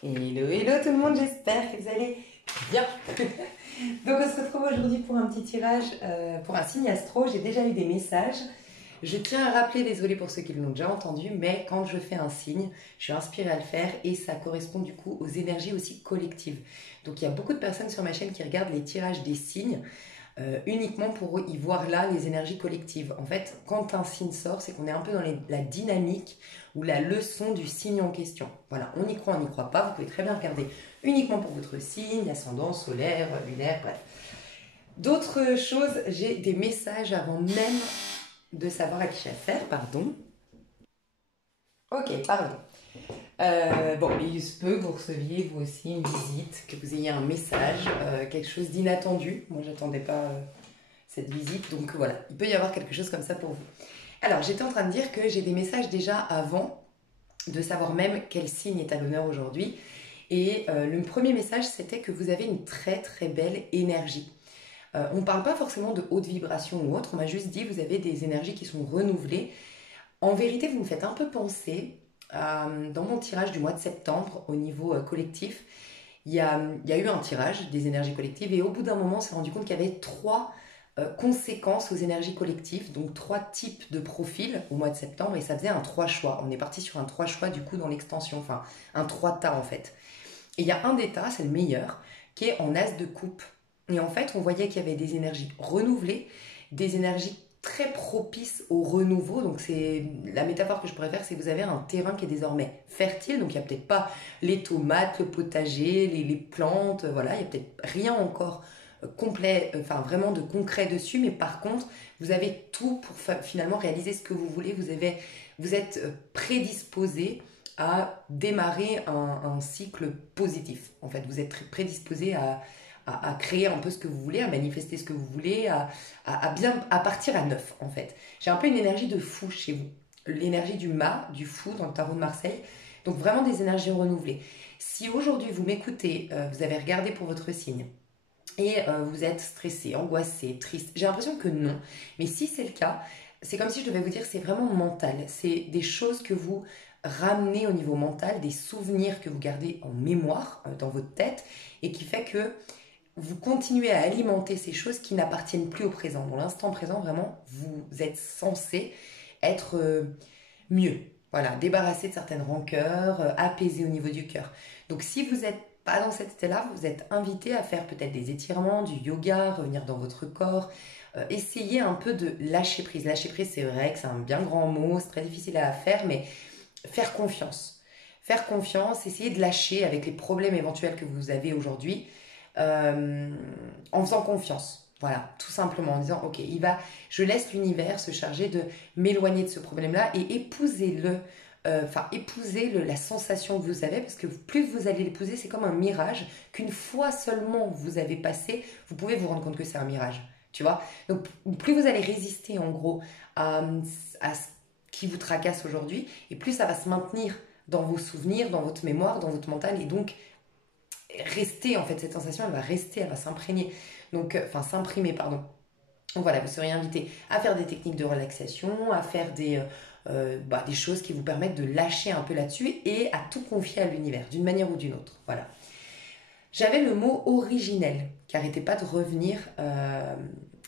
Hello, hello tout le monde, j'espère que vous allez bien. Donc on se retrouve aujourd'hui pour un petit tirage, pour un signe astro. J'ai déjà eu des messages. Je tiens à rappeler, désolé pour ceux qui l'ont déjà entendu, mais quand je fais un signe, je suis inspirée à le faire et ça correspond du coup aux énergies aussi collectives. Donc il y a beaucoup de personnes sur ma chaîne qui regardent les tirages des signes uniquement pour y voir là les énergies collectives. En fait, quand un signe sort, c'est qu'on est un peu dans la dynamique ou la leçon du signe en question. Voilà, on y croit pas, vous pouvez très bien regarder uniquement pour votre signe, ascendant, solaire, lunaire, bref. D'autres choses, j'ai des messages avant même de savoir à qui j'ai affaire, pardon. Ok, pardon. Bon, il se peut que vous receviez vous aussi une visite, que vous ayez un message, quelque chose d'inattendu. Moi, j'attendais pas cette visite, donc voilà, il peut y avoir quelque chose comme ça pour vous. Alors, j'étais en train de dire que j'ai des messages déjà avant de savoir même quel signe est à l'honneur aujourd'hui. Et le premier message, c'était que vous avez une très très belle énergie. On ne parle pas forcément de haute vibration ou autre, on m'a juste dit vous avez des énergies qui sont renouvelées. En vérité, vous me faites un peu penser, dans mon tirage du mois de septembre au niveau collectif, il y a eu un tirage des énergies collectives et au bout d'un moment, on s'est rendu compte qu'il y avait trois conséquences aux énergies collectives, donc trois types de profils au mois de septembre et ça faisait un trois choix. On est parti sur un trois choix du coup dans l'extension, enfin un trois tas en fait. Et il y a un des tas, c'est le meilleur, qui est en as de coupe. Et en fait, on voyait qu'il y avait des énergies renouvelées, des énergies très propices au renouveau. Donc c'est la métaphore que je pourrais faire, c'est que vous avez un terrain qui est désormais fertile. Donc il n'y a peut-être pas les tomates, le potager, les plantes, voilà, il n'y a peut-être rien encore complet, enfin vraiment de concret dessus. Mais par contre, vous avez tout pour finalement réaliser ce que vous voulez. Vous êtes prédisposé à démarrer un cycle positif. En fait, vous êtes prédisposé à créer un peu ce que vous voulez, à manifester ce que vous voulez, à partir à neuf, en fait. J'ai un peu une énergie de fou chez vous. L'énergie du mât, du fou dans le tarot de Marseille. Donc vraiment des énergies renouvelées. Si aujourd'hui vous m'écoutez, vous avez regardé pour votre signe, et vous êtes stressé, angoissé, triste. J'ai l'impression que non. Mais si c'est le cas, c'est comme si je devais vous dire c'est vraiment mental. C'est des choses que vous ramenez au niveau mental, des souvenirs que vous gardez en mémoire dans votre tête et qui fait que vous continuez à alimenter ces choses qui n'appartiennent plus au présent. Dans l'instant présent, vraiment, vous êtes censé être mieux. Voilà, débarrasser de certaines rancœurs, apaiser au niveau du cœur. Donc si vous n'êtes pas dans cet état-là, vous êtes invité à faire peut-être des étirements, du yoga, revenir dans votre corps, essayer un peu de lâcher prise. Lâcher prise, c'est vrai que c'est un bien grand mot, c'est très difficile à faire, mais faire confiance. Faire confiance, essayer de lâcher avec les problèmes éventuels que vous avez aujourd'hui, euh, en faisant confiance. Voilà, tout simplement en disant, ok, je laisse l'univers se charger de m'éloigner de ce problème-là et épousez-le. Enfin, épousez la sensation que vous avez, parce que plus vous allez l'épouser, c'est comme un mirage qu'une fois seulement vous avez passé, vous pouvez vous rendre compte que c'est un mirage. Tu vois. Donc, plus vous allez résister en gros à ce qui vous tracasse aujourd'hui, et plus ça va se maintenir dans vos souvenirs, dans votre mémoire, dans votre mental, et donc rester, en fait, cette sensation, elle va rester, elle va s'imprégner. Donc, enfin, s'imprimer, pardon. Donc voilà, vous serez invité à faire des techniques de relaxation, à faire des choses qui vous permettent de lâcher un peu là-dessus et à tout confier à l'univers, d'une manière ou d'une autre. Voilà. J'avais le mot originel qui n'arrêtait pas de revenir,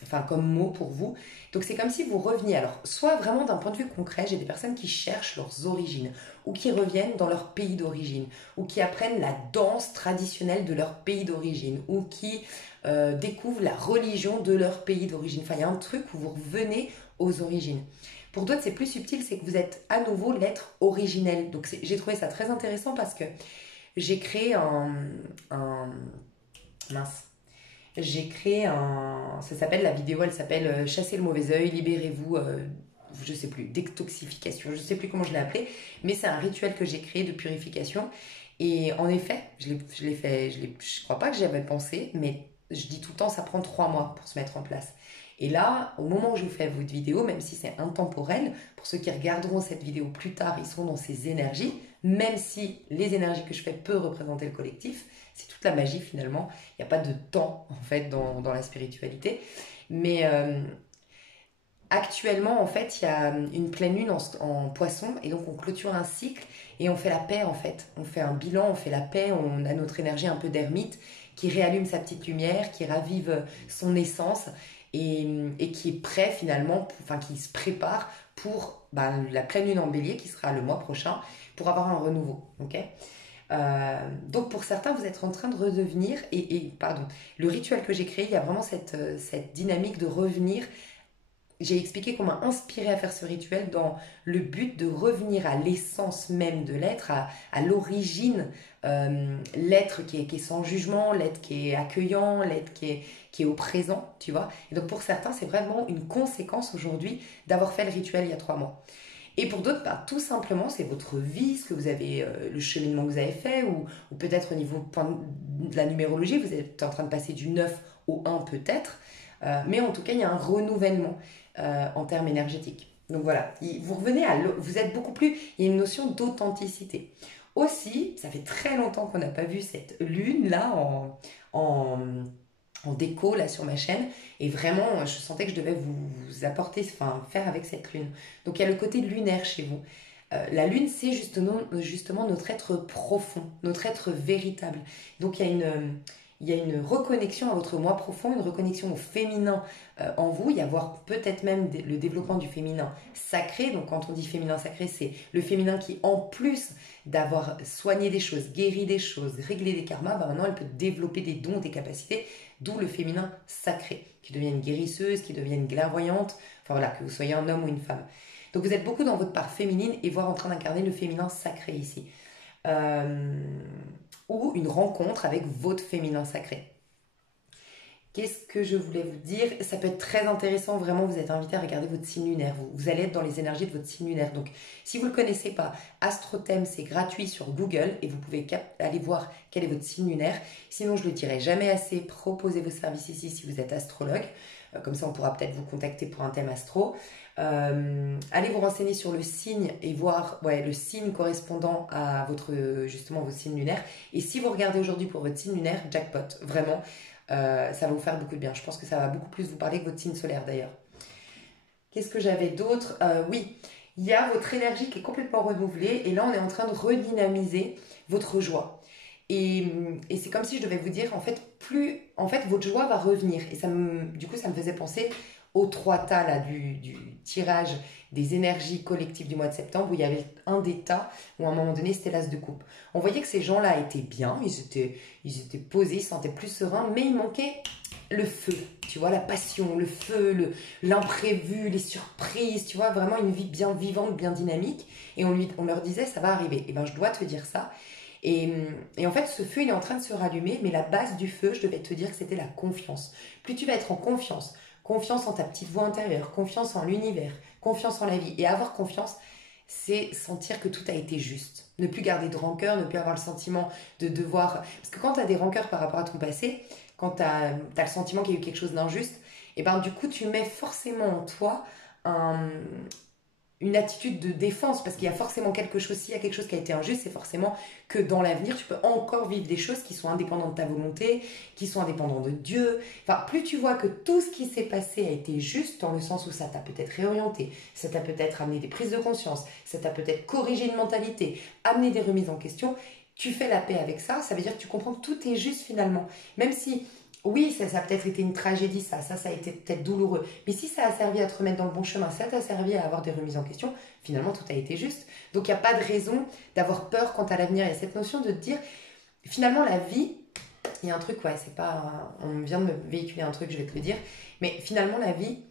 enfin comme mot pour vous. Donc c'est comme si vous reveniez. Alors, soit vraiment d'un point de vue concret, j'ai des personnes qui cherchent leurs origines ou qui reviennent dans leur pays d'origine ou qui apprennent la danse traditionnelle de leur pays d'origine ou qui découvrent la religion de leur pays d'origine. Enfin, il y a un truc où vous revenez aux origines. Pour d'autres, c'est plus subtil, c'est que vous êtes à nouveau l'être originel. Donc j'ai trouvé ça très intéressant parce que j'ai créé un mince. J'ai créé un. Ça s'appelle la vidéo, elle s'appelle Chassez le mauvais œil, libérez-vous, je sais plus, détoxification, je sais plus comment je l'ai appelé, mais c'est un rituel que j'ai créé de purification. Et en effet, je l'ai fait, je crois pas que j'y avais pensé, mais je dis tout le temps, ça prend 3 mois pour se mettre en place. Et là, au moment où je vous fais votre vidéo, même si c'est intemporel, pour ceux qui regarderont cette vidéo plus tard, ils seront dans ces énergies, même si les énergies que je fais peuvent représenter le collectif, c'est toute la magie finalement. Il n'y a pas de temps en fait dans la spiritualité. Mais actuellement, en fait, il y a une pleine lune en poisson et donc on clôture un cycle et on fait la paix en fait. On fait un bilan, on fait la paix, on a notre énergie un peu d'ermite qui réallume sa petite lumière, qui ravive son essence et qui est prêt finalement, enfin qui se prépare pour la pleine lune en bélier qui sera le mois prochain pour avoir un renouveau. Ok. Donc pour certains, vous êtes en train de redevenir, pardon, le rituel que j'ai créé, il y a vraiment cette dynamique de revenir. J'ai expliqué qu'on m'a inspiré à faire ce rituel dans le but de revenir à l'essence même de l'être, à l'origine, l'être qui est sans jugement, l'être qui est accueillant, l'être qui est au présent, tu vois. Et donc pour certains, c'est vraiment une conséquence aujourd'hui d'avoir fait le rituel il y a 3 mois. Et pour d'autres, tout simplement, c'est votre vie, ce que vous avez, le cheminement que vous avez fait, ou peut-être au niveau de la numérologie, vous êtes en train de passer du 9 au 1 peut-être, mais en tout cas, il y a un renouvellement en termes énergétiques. Donc voilà, vous revenez vous êtes beaucoup plus, il y a une notion d'authenticité. Aussi, ça fait très longtemps qu'on n'a pas vu cette lune là en, en déco là sur ma chaîne et vraiment je sentais que je devais vous apporter, enfin faire avec cette lune. Donc il y a le côté lunaire chez vous. La lune c'est justement notre être profond, notre être véritable. Donc il y a une reconnexion à votre moi profond, une reconnexion au féminin en vous. Il y a voir peut-être même le développement du féminin sacré. Donc quand on dit féminin sacré, c'est le féminin qui en plus d'avoir soigné des choses, guéri des choses, réglé des karmas, maintenant elle peut développer des dons, des capacités. D'où le féminin sacré, qui devient une guérisseuse, qui devient une clairvoyante, enfin voilà, que vous soyez un homme ou une femme. Donc vous êtes beaucoup dans votre part féminine et voire en train d'incarner le féminin sacré ici. Ou une rencontre avec votre féminin sacré. Qu'est-ce que je voulais vous dire? Ça peut être très intéressant, vraiment, vous êtes invité à regarder votre signe lunaire. Vous allez être dans les énergies de votre signe lunaire. Donc, si vous ne le connaissez pas, AstroThème, c'est gratuit sur Google et vous pouvez aller voir quel est votre signe lunaire. Sinon, je ne le dirai jamais assez, proposez vos services ici si vous êtes astrologue. Comme ça, on pourra peut-être vous contacter pour un thème astro. Allez vous renseigner sur le signe et voir le signe correspondant à justement vos signes lunaires. Et si vous regardez aujourd'hui pour votre signe lunaire, jackpot, vraiment. Ça va vous faire beaucoup de bien. Je pense que ça va beaucoup plus vous parler que votre signe solaire d'ailleurs. Qu'est-ce que j'avais d'autre? Oui, il y a votre énergie qui est complètement renouvelée et là on est en train de redynamiser votre joie. Et c'est comme si je devais vous dire en fait votre joie va revenir. Et du coup ça me faisait penser aux 3 tas là, du tirage des énergies collectives du mois de septembre où il y avait un des tas où à un moment donné c'était l'as de coupe. On voyait que ces gens-là étaient bien, ils étaient posés, ils se sentaient plus sereins, mais il manquait le feu, tu vois, la passion, le feu, l'imprévu, les surprises, tu vois, vraiment une vie bien vivante, bien dynamique. Et on leur disait ça va arriver. Et ben je dois te dire ça. Et en fait, ce feu, il est en train de se rallumer, mais la base du feu, je devais te dire que c'était la confiance. Plus tu vas être en confiance, confiance en ta petite voix intérieure, confiance en l'univers, confiance en la vie. Et avoir confiance, c'est sentir que tout a été juste. Ne plus garder de rancœur, ne plus avoir le sentiment de devoir... Parce que quand tu as des rancœurs par rapport à ton passé, quand tu as le sentiment qu'il y a eu quelque chose d'injuste, et ben du coup, tu mets forcément en toi une attitude de défense, parce qu'il y a forcément quelque chose, s'il y a quelque chose qui a été injuste, c'est forcément que dans l'avenir, tu peux encore vivre des choses qui sont indépendantes de ta volonté, qui sont indépendantes de Dieu. Enfin, plus tu vois que tout ce qui s'est passé a été juste, dans le sens où ça t'a peut-être réorienté, ça t'a peut-être amené des prises de conscience, ça t'a peut-être corrigé une mentalité, amené des remises en question, tu fais la paix avec ça, ça veut dire que tu comprends que tout est juste finalement. Même si... Oui, ça a peut-être été une tragédie, ça a été peut-être douloureux. Mais si ça a servi à te remettre dans le bon chemin, ça t'a servi à avoir des remises en question, finalement tout a été juste. Donc il n'y a pas de raison d'avoir peur quant à l'avenir. Il y a cette notion de te dire, finalement la vie, il y a un truc, c'est pas... On vient de me véhiculer un truc, je vais te le dire. Mais finalement la vie,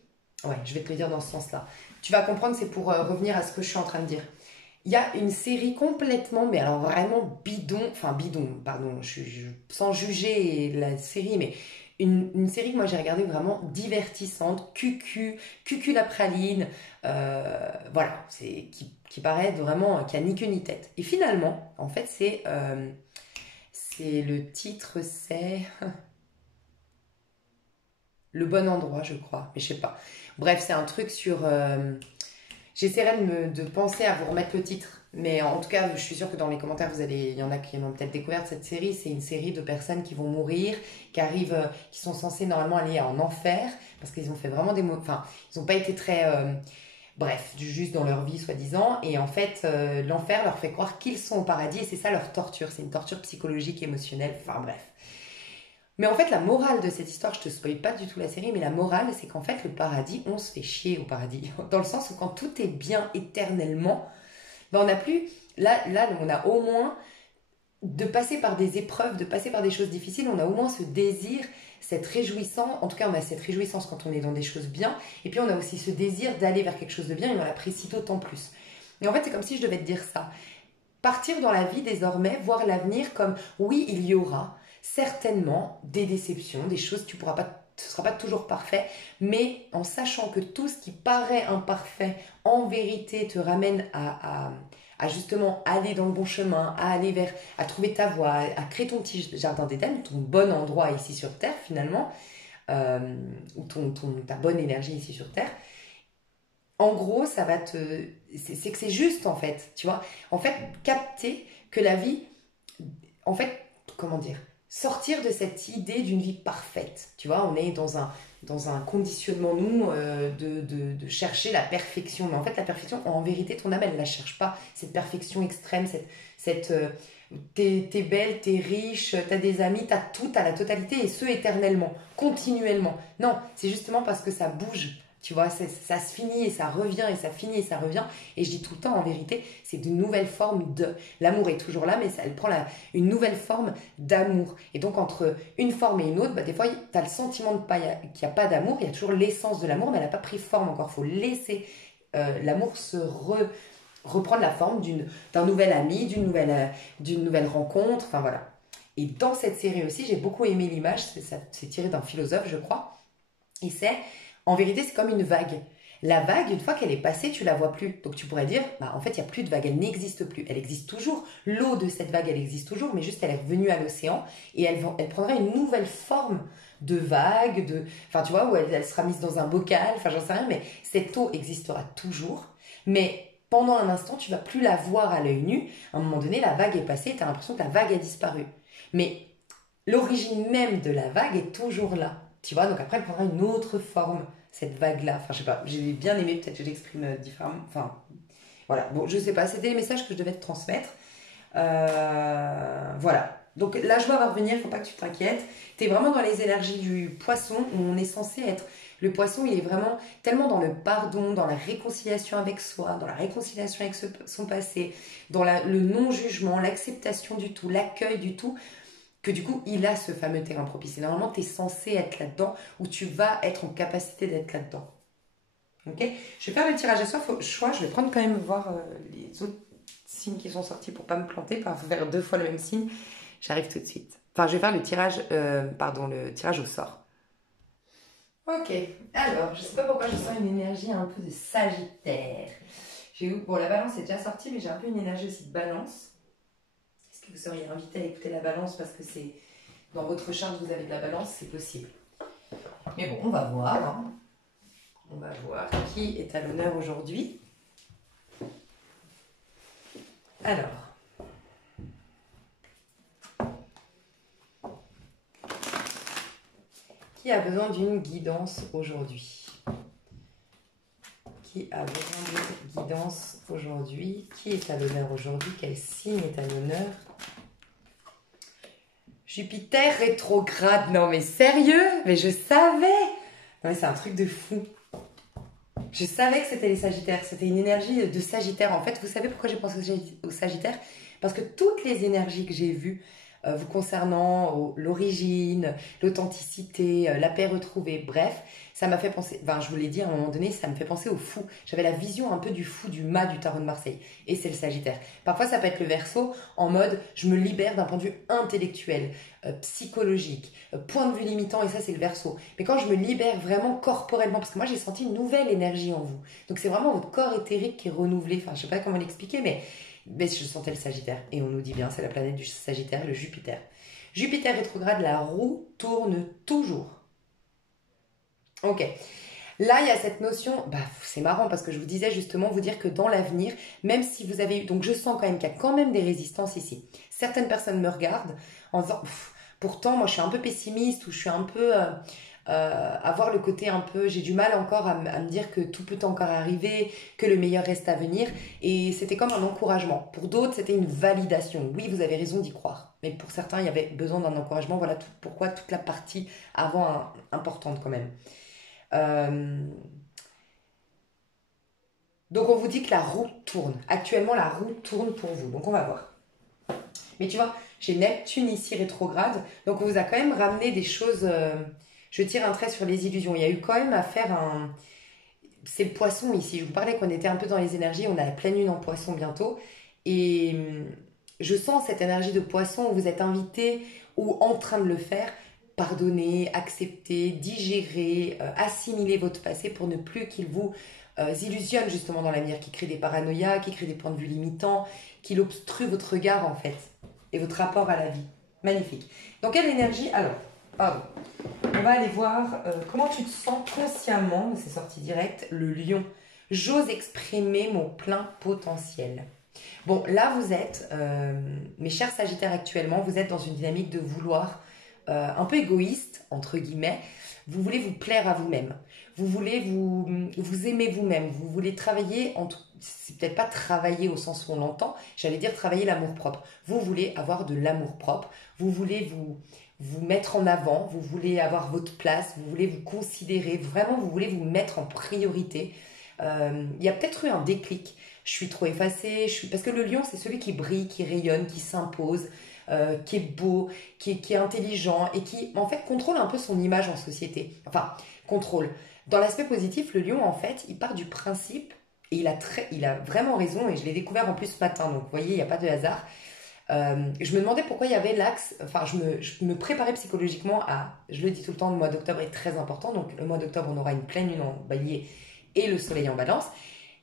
je vais te le dire dans ce sens-là. Tu vas comprendre, c'est pour revenir à ce que je suis en train de dire. Il y a une série complètement, mais alors vraiment bidon, pardon, sans juger la série, mais une série que moi j'ai regardée vraiment divertissante, Cucu la praline, voilà, qui paraît vraiment, qui a ni queue ni tête. Et finalement, en fait, c'est le titre, c'est Le Bon Endroit, je crois, mais je sais pas. Bref, c'est un truc sur... J'essaierai de penser à vous remettre le titre Mais en tout cas, je suis sûre que dans les commentaires, il y en a qui ont peut-être découvert cette série. C'est une série de personnes qui vont mourir, qui arrivent, qui sont censées normalement aller en enfer, parce qu'ils ont fait vraiment enfin, ils n'ont pas été très, bref, juste dans leur vie, soi-disant. Et en fait, l'enfer leur fait croire qu'ils sont au paradis, et c'est ça leur torture. C'est une torture psychologique, émotionnelle, enfin bref. Mais en fait, la morale de cette histoire, je te spoil pas du tout la série, mais la morale, c'est qu'en fait, le paradis, on se fait chier au paradis. Dans le sens où quand tout est bien éternellement, ben on n'a plus. Là, on a au moins de passer par des épreuves, de passer par des choses difficiles, on a au moins ce désir, cette réjouissance. En tout cas, on a cette réjouissance quand on est dans des choses bien. Et puis, on a aussi ce désir d'aller vers quelque chose de bien et on l'apprécie d'autant plus. Et en fait, c'est comme si je devais te dire ça. Partir dans la vie désormais, voir l'avenir comme oui, il y aura certainement des déceptions, des choses, tu pourras pas, ce ne sera pas toujours parfait, mais en sachant que tout ce qui paraît imparfait, en vérité, te ramène à justement aller dans le bon chemin, à aller vers, à trouver ta voie, à créer ton petit jardin d'Éden, ton bon endroit ici sur Terre finalement, ou ta bonne énergie ici sur Terre. En gros, ça va c'est que c'est juste en fait, tu vois. En fait, capter que la vie, en fait, comment dire, sortir de cette idée d'une vie parfaite. Tu vois, on est dans un conditionnement, nous, de chercher la perfection. Mais en fait, la perfection, en vérité, ton âme, elle ne la cherche pas. Cette perfection extrême, t'es belle, t'es riche, t'as des amis, t'as tout, t'as la totalité, et ce, éternellement, continuellement. Non, c'est justement parce que ça bouge. Tu vois, ça se finit et ça revient, et ça finit et ça revient. Et je dis tout le temps, en vérité, c'est une nouvelle forme de... L'amour est toujours là, mais elle prend une nouvelle forme d'amour. Et donc, entre une forme et une autre, bah, des fois, tu as le sentiment qu'il n'y a pas d'amour. Il y a toujours l'essence de l'amour, mais elle n'a pas pris forme encore. Il faut laisser l'amour reprendre la forme d'un nouvel ami, d'une nouvelle rencontre. Enfin, voilà. Et dans cette série aussi, j'ai beaucoup aimé l'image. C'est tiré d'un philosophe, je crois. Et en vérité, c'est comme une vague. La vague, une fois qu'elle est passée, tu la vois plus. Donc tu pourrais dire, bah, en fait, il n'y a plus de vague, elle n'existe plus. Elle existe toujours. L'eau de cette vague, elle existe toujours, mais juste elle est revenue à l'océan et elle prendrait une nouvelle forme de vague, enfin tu vois, où elle sera mise dans un bocal, enfin j'en sais rien, mais cette eau existera toujours. Mais pendant un instant, tu vas plus la voir à l'œil nu. À un moment donné, la vague est passée et tu as l'impression que la vague a disparu. Mais l'origine même de la vague est toujours là. Tu vois, donc après, elle prendra une autre forme, cette vague-là. Enfin, je sais pas, j'ai bien aimé, peut-être que je l'exprime différemment. Enfin, voilà, bon, je sais pas, c'était les messages que je devais te transmettre. Voilà. Donc la joie va revenir, faut pas que tu t'inquiètes. Tu es vraiment dans les énergies du poisson, où on est censé être. Le poisson, il est vraiment tellement dans le pardon, dans la réconciliation avec soi, dans la réconciliation avec son passé, dans le non-jugement, l'acceptation du tout, l'accueil du tout, que du coup, il a ce fameux terrain propice. Et normalement, tu es censé être là-dedans, ou tu vas être en capacité d'être là-dedans. Ok. Je vais faire le tirage à choix. Je vais prendre quand même voir les autres signes qui sont sortis pour pas me planter, pas faire 2 fois le même signe. J'arrive tout de suite. Enfin, je vais faire le tirage au sort. Ok. Alors, je sais pas pourquoi je sens une énergie un peu de Sagittaire. Bon, la balance est déjà sortie, mais j'ai un peu une énergie aussi de balance. Est-ce que vous seriez invité à écouter la balance parce que c'est dans votre charte vous avez de la balance, c'est possible. Mais bon, on va voir. Hein. On va voir qui est à l'honneur aujourd'hui. Alors. Qui a besoin d'une guidance aujourd'hui? Qui a besoin d'une guidance aujourd'hui? Qui est à l'honneur aujourd'hui? Quel signe est à l'honneur? Jupiter rétrograde. Non mais sérieux? Mais je savais! Non mais c'est un truc de fou. Je savais que c'était les Sagittaires. C'était une énergie de Sagittaire. En fait, vous savez pourquoi j'ai pensé aux Sagittaires? Parce que toutes les énergies que j'ai vues vous concernant l'origine, l'authenticité, la paix retrouvée, bref, ça m'a fait penser, enfin je vous l'ai dit à un moment donné, ça me fait penser au fou. J'avais la vision un peu du fou, du mât du tarot de Marseille, et c'est le Sagittaire. Parfois ça peut être le Verseau, en mode je me libère d'un point de vue intellectuel, psychologique, point de vue limitant, et ça c'est le Verseau. Mais quand je me libère vraiment corporellement, parce que moi j'ai senti une nouvelle énergie en vous, donc c'est vraiment votre corps éthérique qui est renouvelé, enfin je sais pas comment l'expliquer, mais je sentais le Sagittaire. Et on nous dit bien, c'est la planète du Sagittaire, le Jupiter. Jupiter rétrograde, la roue tourne toujours. Ok. Là, il y a cette notion, bah, c'est marrant parce que je vous disais justement, vous dire que dans l'avenir, même si vous avez eu, donc je sens quand même qu'il y a quand même des résistances ici. Certaines personnes me regardent en disant, pourtant, moi je suis un peu pessimiste ou je suis un peu, avoir le côté un peu, j'ai du mal encore à me dire que tout peut encore arriver, que le meilleur reste à venir. Et c'était comme un encouragement. Pour d'autres, c'était une validation. Oui, vous avez raison d'y croire. Mais pour certains, il y avait besoin d'un encouragement. Voilà pourquoi toute la partie avant importante quand même. Euh, donc on vous dit que la roue tourne. Actuellement, la roue tourne pour vous. Donc on va voir. Mais tu vois, j'ai Neptune ici rétrograde. Donc on vous a quand même ramené des choses. Je tire un trait sur les illusions. Il y a eu quand même à faire un. C'est le poisson ici. Je vous parlais qu'on était un peu dans les énergies. On a la pleine lune en poisson bientôt. Et je sens cette énergie de poisson où vous êtes invité ou en train de le faire. Pardonner, accepter, digérer, assimiler votre passé pour ne plus qu'il vous illusionne justement dans l'avenir, qui crée des paranoïas, qui crée des points de vue limitants, qui obstrue votre regard en fait et votre rapport à la vie. Magnifique. Donc quelle énergie? Alors, pardon. On va aller voir comment tu te sens consciemment, c'est sorti direct, le lion. J'ose exprimer mon plein potentiel. Bon, là vous êtes, mes chers Sagittaires actuellement, vous êtes dans une dynamique de vouloir un peu égoïste, entre guillemets. Vous voulez vous plaire à vous-même. Vous voulez vous aimer vous-même. Vous voulez travailler, c'est peut-être pas travailler au sens où on l'entend, j'allais dire travailler l'amour-propre. Vous voulez avoir de l'amour-propre. Vous voulez vous mettre en avant. Vous voulez avoir votre place. Vous voulez vous considérer. Vraiment, vous voulez vous mettre en priorité. Il y a peut-être eu un déclic. Je suis trop effacée. Parce que le lion, c'est celui qui brille, qui rayonne, qui s'impose. Qui est beau, qui est intelligent et qui en fait contrôle un peu son image en société. Enfin, contrôle. Dans l'aspect positif, le lion en fait, il part du principe, et il a vraiment raison, et je l'ai découvert en plus ce matin, donc vous voyez, il n'y a pas de hasard. Je me demandais pourquoi il y avait l'axe, enfin je me préparais psychologiquement à, je le dis tout le temps, le mois d'octobre est très important, donc le mois d'octobre on aura une pleine lune en Bélier et le soleil en Balance.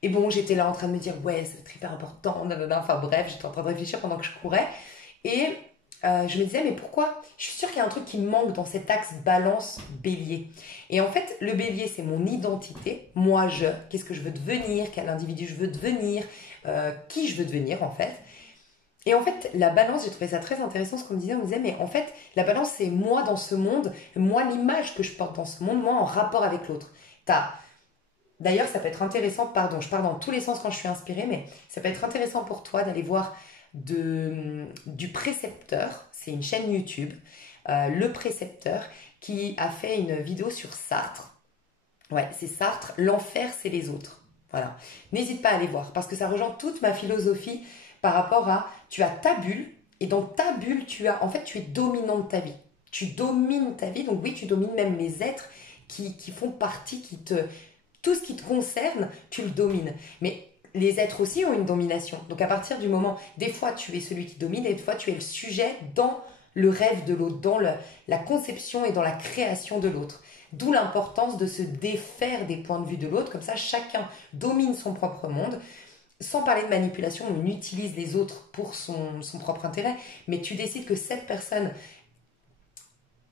Et bon, j'étais là en train de me dire, ouais, c'est hyper important, nanana. Enfin bref, j'étais en train de réfléchir pendant que je courais. Et je me disais, mais pourquoi? Je suis sûre qu'il y a un truc qui me manque dans cet axe balance-bélier. Et en fait, le bélier, c'est mon identité. Moi, qu'est-ce que je veux devenir? Quel individu je veux devenir? Qui je veux devenir, en fait. Et en fait, la balance, j'ai trouvé ça très intéressant, ce qu'on me disait. On me disait, mais en fait, la balance, c'est moi dans ce monde, moi, l'image que je porte dans ce monde, moi, en rapport avec l'autre. D'ailleurs, ça peut être intéressant, pardon, je pars dans tous les sens quand je suis inspirée, mais ça peut être intéressant pour toi d'aller voir du précepteur, c'est une chaîne YouTube, le précepteur qui a fait une vidéo sur Sartre. Ouais, c'est Sartre, l'enfer c'est les autres. Voilà, n'hésite pas à aller voir parce que ça rejoint toute ma philosophie par rapport à tu as ta bulle et dans ta bulle en fait tu es dominant de ta vie. Tu domines ta vie, donc oui tu domines même les êtres qui font partie, tout ce qui te concerne, tu le domines. Mais les êtres aussi ont une domination. Donc à partir du moment, des fois tu es celui qui domine et des fois tu es le sujet dans le rêve de l'autre, dans la conception et dans la création de l'autre. D'où l'importance de se défaire des points de vue de l'autre, comme ça chacun domine son propre monde. Sans parler de manipulation, on utilise les autres pour son propre intérêt, mais tu décides que cette personne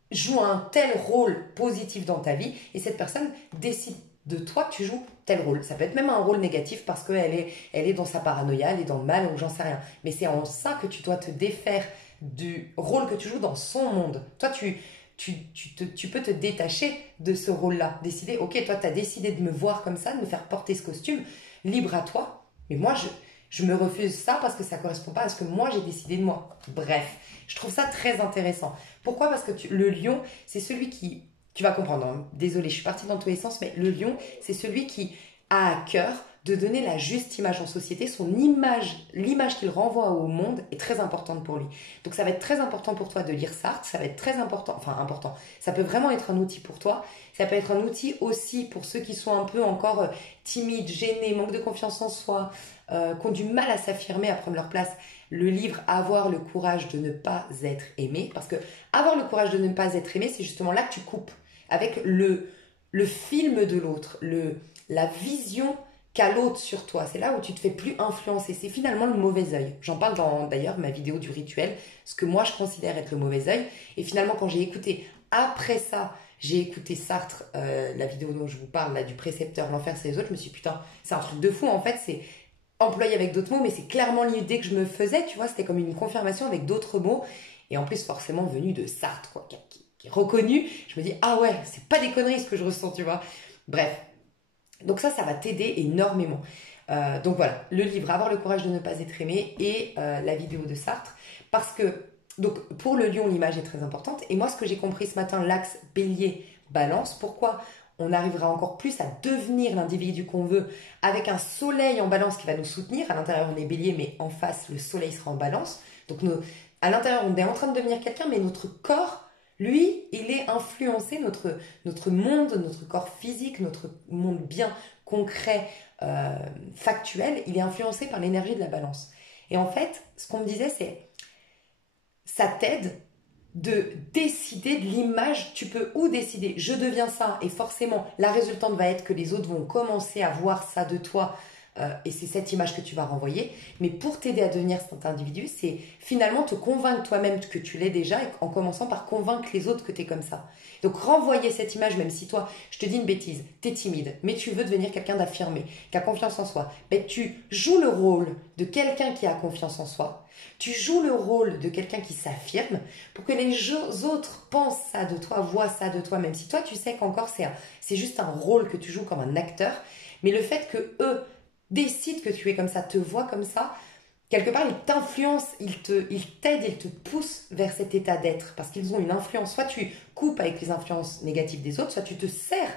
joue un tel rôle positif dans ta vie et cette personne décide de toi que tu joues tel rôle. Ça peut être même un rôle négatif parce qu'elle est dans sa paranoïa, elle est dans le mal ou j'en sais rien. Mais c'est en ça que tu dois te défaire du rôle que tu joues dans son monde. Toi, tu peux te détacher de ce rôle-là. Décider, ok, toi, tu as décidé de me voir comme ça, de me faire porter ce costume, libre à toi. Mais moi, je me refuse ça parce que ça ne correspond pas à ce que moi, j'ai décidé de moi. Bref, je trouve ça très intéressant. Pourquoi? Parce que le lion, c'est celui qui... Tu vas comprendre, hein. Désolée, je suis partie dans tous les sens, mais le lion, c'est celui qui a à cœur de donner la juste image en société. Son image, l'image qu'il renvoie au monde est très importante pour lui. Donc ça va être très important pour toi de lire Sartre, ça va être très important, enfin important, ça peut vraiment être un outil pour toi. Ça peut être un outil aussi pour ceux qui sont un peu encore timides, gênés, manquent de confiance en soi, qui ont du mal à s'affirmer, à prendre leur place. Le livre Avoir le courage de ne pas être aimé, parce que avoir le courage de ne pas être aimé, c'est justement là que tu coupes avec le film de l'autre, la vision qu'a l'autre sur toi. C'est là où tu te fais plus influencer. C'est finalement le mauvais œil. J'en parle dans d'ailleurs ma vidéo du rituel, ce que moi je considère être le mauvais œil. Et finalement, quand j'ai écouté après ça, j'ai écouté Sartre, la vidéo dont je vous parle, là, du précepteur, l'enfer c'est les autres, je me suis dit, putain, c'est un truc de fou, en fait, c'est employé avec d'autres mots, mais c'est clairement l'idée que je me faisais, tu vois, c'était comme une confirmation avec d'autres mots, et en plus, forcément, venu de Sartre, quoi, qui est reconnu, je me dis, ah ouais, c'est pas des conneries ce que je ressens, tu vois. Bref, donc ça va t'aider énormément. Donc voilà, le livre Avoir le courage de ne pas être aimé et la vidéo de Sartre. Parce que, donc pour le lion, l'image est très importante. Et moi, ce que j'ai compris ce matin, l'axe bélier-balance, pourquoi on arrivera encore plus à devenir l'individu qu'on veut avec un soleil en balance qui va nous soutenir. À l'intérieur, on est bélier, mais en face, le soleil sera en balance. Donc à l'intérieur, on est en train de devenir quelqu'un, mais notre corps, lui, il est influencé, notre monde, notre corps physique, notre monde bien concret, factuel, il est influencé par l'énergie de la balance. Et en fait, ce qu'on me disait, c'est ça t'aide de décider de l'image. Tu peux ou décider, je deviens ça, et forcément, la résultante va être que les autres vont commencer à voir ça de toi, et c'est cette image que tu vas renvoyer. Mais pour t'aider à devenir cet individu, c'est finalement te convaincre toi-même que tu l'es déjà, en commençant par convaincre les autres que tu es comme ça. Donc renvoyer cette image, même si toi, je te dis une bêtise, tu es timide, mais tu veux devenir quelqu'un d'affirmé, qui a confiance en soi, ben, tu joues le rôle de quelqu'un qui a confiance en soi, tu joues le rôle de quelqu'un qui s'affirme pour que les autres pensent ça de toi, voient ça de toi, même si toi tu sais qu'encore c'est juste un rôle que tu joues comme un acteur, mais le fait que eux décident que tu es comme ça, te voient comme ça, quelque part, ils t'influencent, ils t'aident, ils te poussent vers cet état d'être parce qu'ils ont une influence. Soit tu coupes avec les influences négatives des autres, soit tu te sers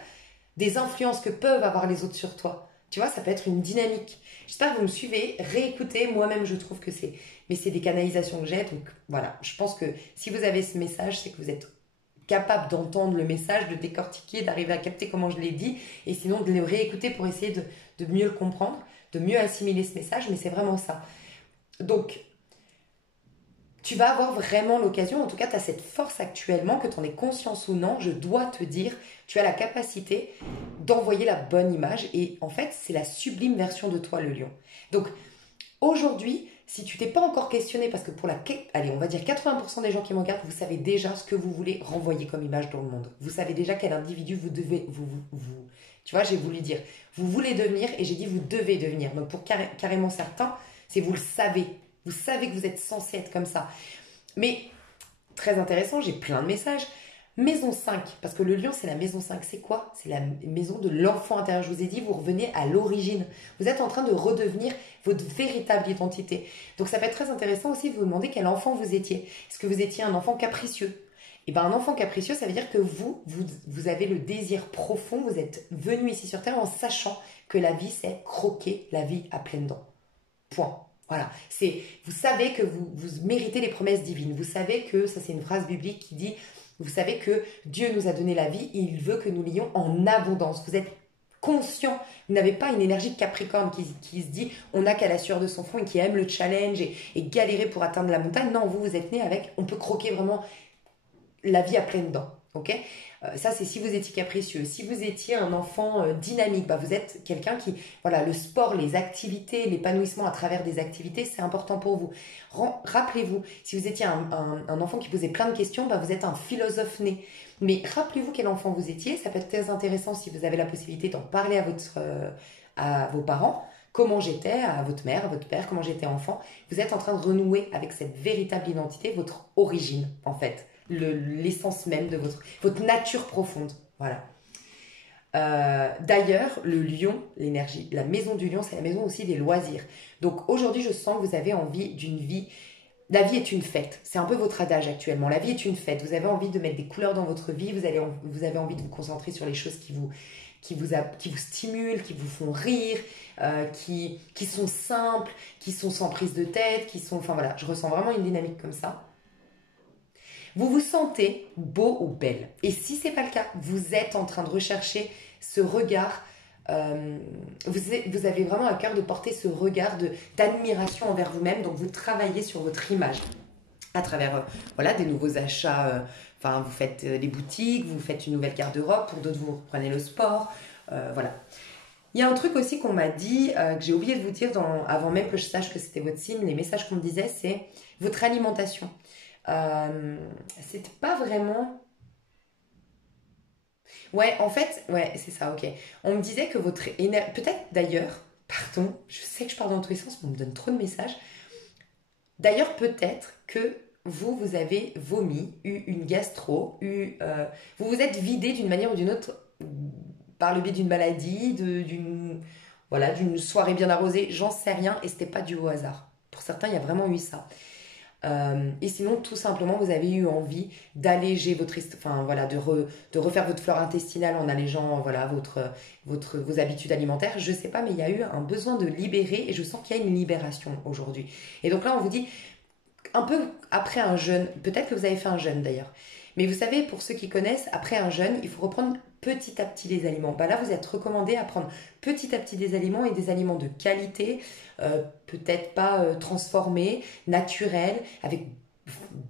des influences que peuvent avoir les autres sur toi. Tu vois, ça peut être une dynamique. J'espère que vous me suivez, réécoutez. Moi-même, je trouve que mais c'est des canalisations que j'ai. Donc voilà, je pense que si vous avez ce message, c'est que vous êtes capable d'entendre le message, de décortiquer, d'arriver à capter comment je l'ai dit, et sinon de le réécouter pour essayer de mieux le comprendre, de mieux assimiler ce message. Mais c'est vraiment ça. Donc, tu vas avoir vraiment l'occasion, en tout cas, tu as cette force actuellement, que tu en aies conscience ou non, je dois te dire, tu as la capacité d'envoyer la bonne image. Et en fait, c'est la sublime version de toi, le lion. Donc, aujourd'hui, si tu t'es pas encore questionné, parce que allez, on va dire 80% des gens qui me regardent, vous savez déjà ce que vous voulez renvoyer comme image dans le monde. Vous savez déjà quel individu vous devez, tu vois, j'ai voulu dire, vous voulez devenir, et j'ai dit vous devez devenir. Donc, pour carrément certains, c'est vous le savez. Vous savez que vous êtes censé être comme ça. Mais, très intéressant, j'ai plein de messages. Maison 5, parce que le lion, c'est la maison 5. C'est quoi? C'est la maison de l'enfant intérieur. Je vous ai dit, vous revenez à l'origine. Vous êtes en train de redevenir votre véritable identité. Donc, ça peut être très intéressant aussi de vous demander quel enfant vous étiez. Est-ce que vous étiez un enfant capricieux? Et bien, un enfant capricieux, ça veut dire que vous avez le désir profond. Vous êtes venu ici sur Terre en sachant que la vie, c'est croquer la vie à pleines dents. Point. Voilà, vous savez que vous méritez les promesses divines. Vous savez que, ça c'est une phrase biblique qui dit, vous savez que Dieu nous a donné la vie et il veut que nous l'ayons en abondance. Vous êtes conscient, vous n'avez pas une énergie de Capricorne qui se dit, on n'a qu'à la sueur de son front et qui aime le challenge et galérer pour atteindre la montagne. Non, vous êtes né avec, on peut croquer vraiment la vie à pleines dents. Ok, ça c'est si vous étiez capricieux. Si vous étiez un enfant dynamique, bah vous êtes quelqu'un qui, voilà, le sport, les activités, l'épanouissement à travers des activités, c'est important pour vous. Rappelez-vous, si vous étiez un enfant qui posait plein de questions, bah vous êtes un philosophe né. Mais rappelez-vous quel enfant vous étiez. Ça peut être très intéressant si vous avez la possibilité d'en parler à vos parents. Comment j'étais, à votre mère, à votre père, comment j'étais enfant. Vous êtes en train de renouer avec cette véritable identité, votre origine en fait. L'essence même de votre nature profonde. Voilà. D'ailleurs, le lion, l'énergie, la maison du lion, c'est la maison aussi des loisirs. Donc aujourd'hui, je sens que vous avez envie d'une vie. La vie est une fête. C'est un peu votre adage actuellement. La vie est une fête. Vous avez envie de mettre des couleurs dans votre vie. Vous avez envie de vous concentrer sur les choses qui vous stimulent, qui vous font rire, qui sont simples, qui sont sans prise de tête, enfin voilà, je ressens vraiment une dynamique comme ça. Vous vous sentez beau ou belle. Et si ce n'est pas le cas, vous êtes en train de rechercher ce regard. Vous avez vraiment à cœur de porter ce regard d'admiration envers vous-même. Donc, vous travaillez sur votre image à travers voilà, des nouveaux achats. Enfin, vous faites des boutiques, vous faites une nouvelle garde-robe. Pour d'autres, vous reprenez le sport. Voilà. Il y a un truc aussi qu'on m'a dit, que j'ai oublié de vous dire avant même que je sache que c'était votre signe. Les messages qu'on me disait, c'est votre alimentation. C'était pas vraiment Ouais, en fait, ouais, c'est ça, ok. On me disait que votre énergie, peut-être d'ailleurs, pardon, je sais que je pars dans tous les sens, mais on me donne trop de messages. D'ailleurs, peut-être que vous avez vomi, eu une gastro, vous vous êtes vidé d'une manière ou d'une autre par le biais d'une maladie, d'une voilà, d'une soirée bien arrosée, j'en sais rien, et c'était pas dû au hasard. Pour certains, il y a vraiment eu ça. Et sinon, tout simplement, vous avez eu envie d'alléger enfin voilà, de refaire votre flore intestinale en allégeant voilà vos habitudes alimentaires. Je sais pas, mais il y a eu un besoin de libérer et je sens qu'il y a une libération aujourd'hui. Et donc là, on vous dit un peu après un jeûne, peut-être que vous avez fait un jeûne d'ailleurs. Mais vous savez, pour ceux qui connaissent, après un jeûne, il faut reprendre petit à petit les aliments. Bah là, vous êtes recommandé à prendre petit à petit des aliments et des aliments de qualité, peut-être pas transformés, naturels, avec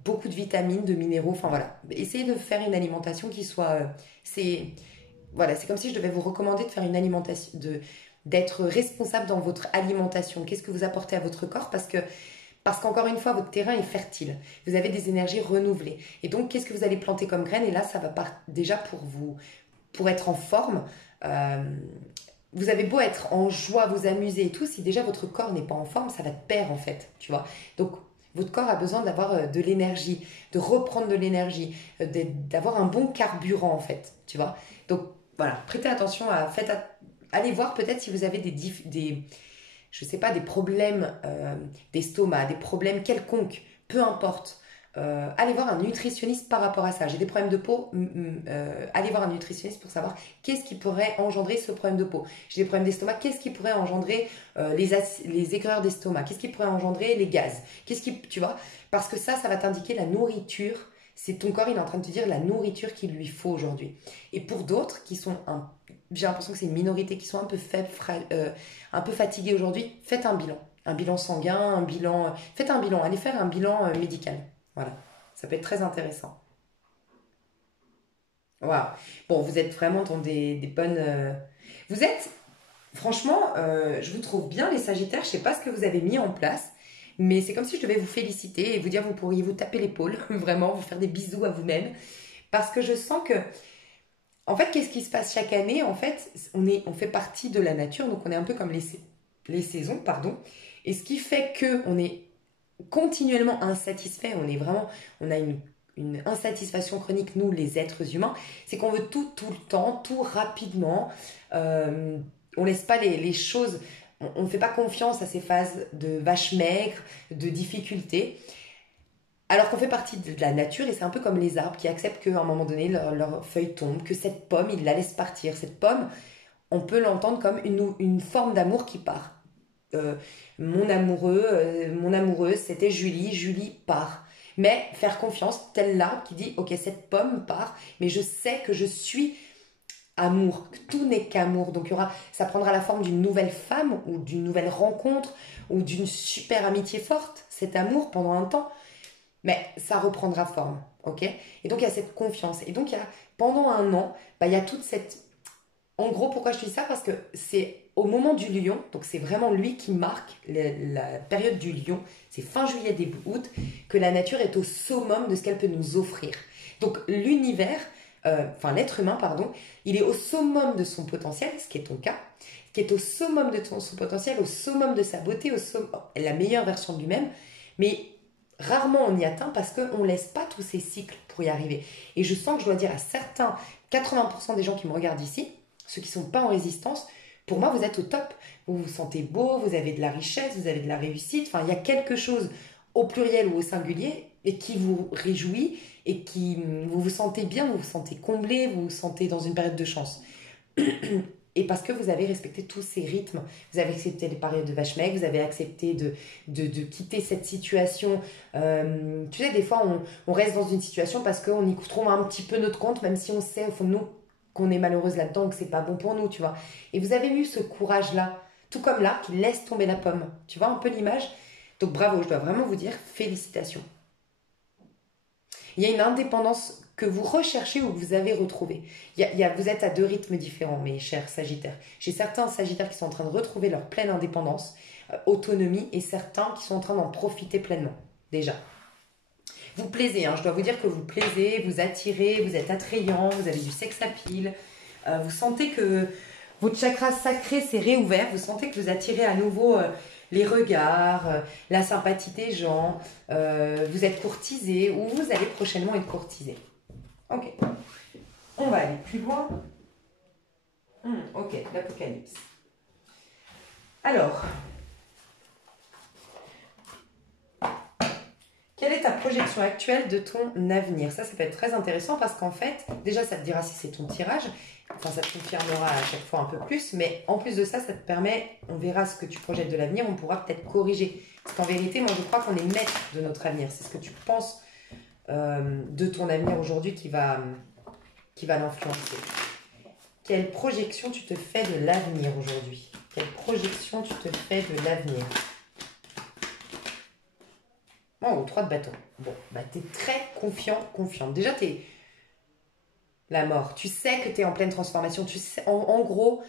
beaucoup de vitamines, de minéraux. Enfin voilà, essayez de faire une alimentation qui soit. C'est voilà, c'est comme si je devais vous recommander de faire une alimentation, d'être responsable dans votre alimentation. Qu'est-ce que vous apportez à votre corps? Parce qu'encore une fois, votre terrain est fertile. Vous avez des énergies renouvelées. Et donc, qu'est-ce que vous allez planter comme graines? Et là, ça va déjà pour vous, pour être en forme. euh, Vous avez beau être en joie, vous amuser et tout, si déjà votre corps n'est pas en forme, ça va te perdre en fait, tu vois. Donc, votre corps a besoin d'avoir de l'énergie, de reprendre de l'énergie, d'avoir un bon carburant en fait, tu vois. Donc, voilà, prêtez attention allez voir peut-être si vous avez je sais pas, des problèmes d'estomac, des problèmes quelconques, peu importe. Allez voir un nutritionniste par rapport à ça. J'ai des problèmes de peau, allez voir un nutritionniste pour savoir qu'est-ce qui pourrait engendrer ce problème de peau. J'ai des problèmes d'estomac, qu'est-ce qui pourrait engendrer les aigreurs d'estomac, qu'est-ce qui pourrait engendrer les gaz, tu vois, parce que ça va t'indiquer la nourriture. C'est ton corps, il est en train de te dire la nourriture qu'il lui faut aujourd'hui. Et pour d'autres qui sont j'ai l'impression que c'est une minorité qui sont un peu faibles, un peu fatigués aujourd'hui, faites un bilan sanguin, faites un bilan, allez faire un bilan médical. Voilà, ça peut être très intéressant. Waouh. Bon, vous êtes vraiment dans des bonnes. Vous êtes, franchement, je vous trouve bien les Sagittaires. Je sais pas ce que vous avez mis en place, mais c'est comme si je devais vous féliciter et vous dire vous pourriez vous taper l'épaule, vraiment, vous faire des bisous à vous-même, parce que je sens que en fait, qu'est-ce qui se passe chaque année? En fait, on fait partie de la nature, donc on est un peu comme les saisons, pardon. Et ce qui fait que on est continuellement insatisfait, on a une insatisfaction chronique, nous, les êtres humains, c'est qu'on veut tout le temps, tout rapidement. Euh, on laisse pas les choses, on ne fait pas confiance à ces phases de vache maigre, de difficultés. Alors qu'on fait partie de la nature et c'est un peu comme les arbres qui acceptent qu'à un moment donné, leur feuille tombe, que cette pomme, ils la laissent partir. Cette pomme, on peut l'entendre comme une forme d'amour qui part. Euh, mon amoureuse, c'était Julie, Julie part. Mais faire confiance, tel l'arbre qui dit, ok, cette pomme part, mais je sais que je suis amour, que tout n'est qu'amour. Donc ça prendra la forme d'une nouvelle femme ou d'une nouvelle rencontre ou d'une super amitié forte, cet amour pendant un temps. Mais ça reprendra forme, ok? Et donc il y a cette confiance. Et donc pendant un an, bah, il y a toute cette... En gros, pourquoi je dis ça? Parce que c'est au moment du lion, donc c'est vraiment lui qui marque la période du lion, c'est fin juillet, début août, que la nature est au summum de ce qu'elle peut nous offrir. Donc l'univers, enfin l'être humain, pardon, il est au summum de son potentiel, ce qui est ton cas, qui est au summum de son potentiel, au summum de sa beauté, la meilleure version de lui-même, mais rarement on y atteint parce qu'on ne laisse pas tous ces cycles pour y arriver. Et je sens que je dois dire à certains, 80% des gens qui me regardent ici, ceux qui ne sont pas en résistance, pour moi vous êtes au top. Vous vous sentez beau, vous avez de la richesse, vous avez de la réussite. Enfin, il y a quelque chose au pluriel ou au singulier et qui vous réjouit et qui vous vous sentez bien, vous vous sentez comblé, vous vous sentez dans une période de chance. Et parce que vous avez respecté tous ces rythmes, vous avez accepté les périodes de vache maigre, vous avez accepté de quitter cette situation. Tu sais, des fois, on reste dans une situation parce qu'on y trouve un petit peu notre compte, même si on sait au fond de nous qu'on est malheureuse là-dedans ou que c'est pas bon pour nous, tu vois. Et vous avez eu ce courage-là, tout comme là, qui laisse tomber la pomme. Tu vois un peu l'image? Donc bravo, je dois vraiment vous dire félicitations. Il y a une indépendance que vous recherchez ou que vous avez retrouvée. Vous êtes à deux rythmes différents, mes chers Sagittaires. J'ai certains Sagittaires qui sont en train de retrouver leur pleine indépendance, autonomie, et certains qui sont en train d'en profiter pleinement, déjà. vous plaisez, hein, je dois vous dire que vous plaisez, vous attirez, vous êtes attrayant, vous avez du sex appeal. Vous sentez que votre chakra sacré s'est réouvert, vous sentez que vous attirez à nouveau les regards, la sympathie des gens, vous êtes courtisé ou vous allez prochainement être courtisé. Ok, on va aller plus loin. Ok, l'Apocalypse. Alors, quelle est ta projection actuelle de ton avenir? Ça peut être très intéressant parce qu'en fait, déjà, ça te dira si c'est ton tirage. Enfin, ça te confirmera à chaque fois un peu plus. Mais en plus de ça, ça te permet, on verra ce que tu projettes de l'avenir, on pourra peut-être corriger. Parce qu'en vérité, moi, je crois qu'on est maître de notre avenir. C'est ce que tu penses de ton avenir aujourd'hui qui va l'influencer. Quelle projection tu te fais de l'avenir aujourd'hui? Quelle projection tu te fais de l'avenir? Oh, 3 de bâton. Bon, bah t'es très confiante. Déjà, t'es la mort. Tu sais que t'es en pleine transformation. Tu sais, en gros,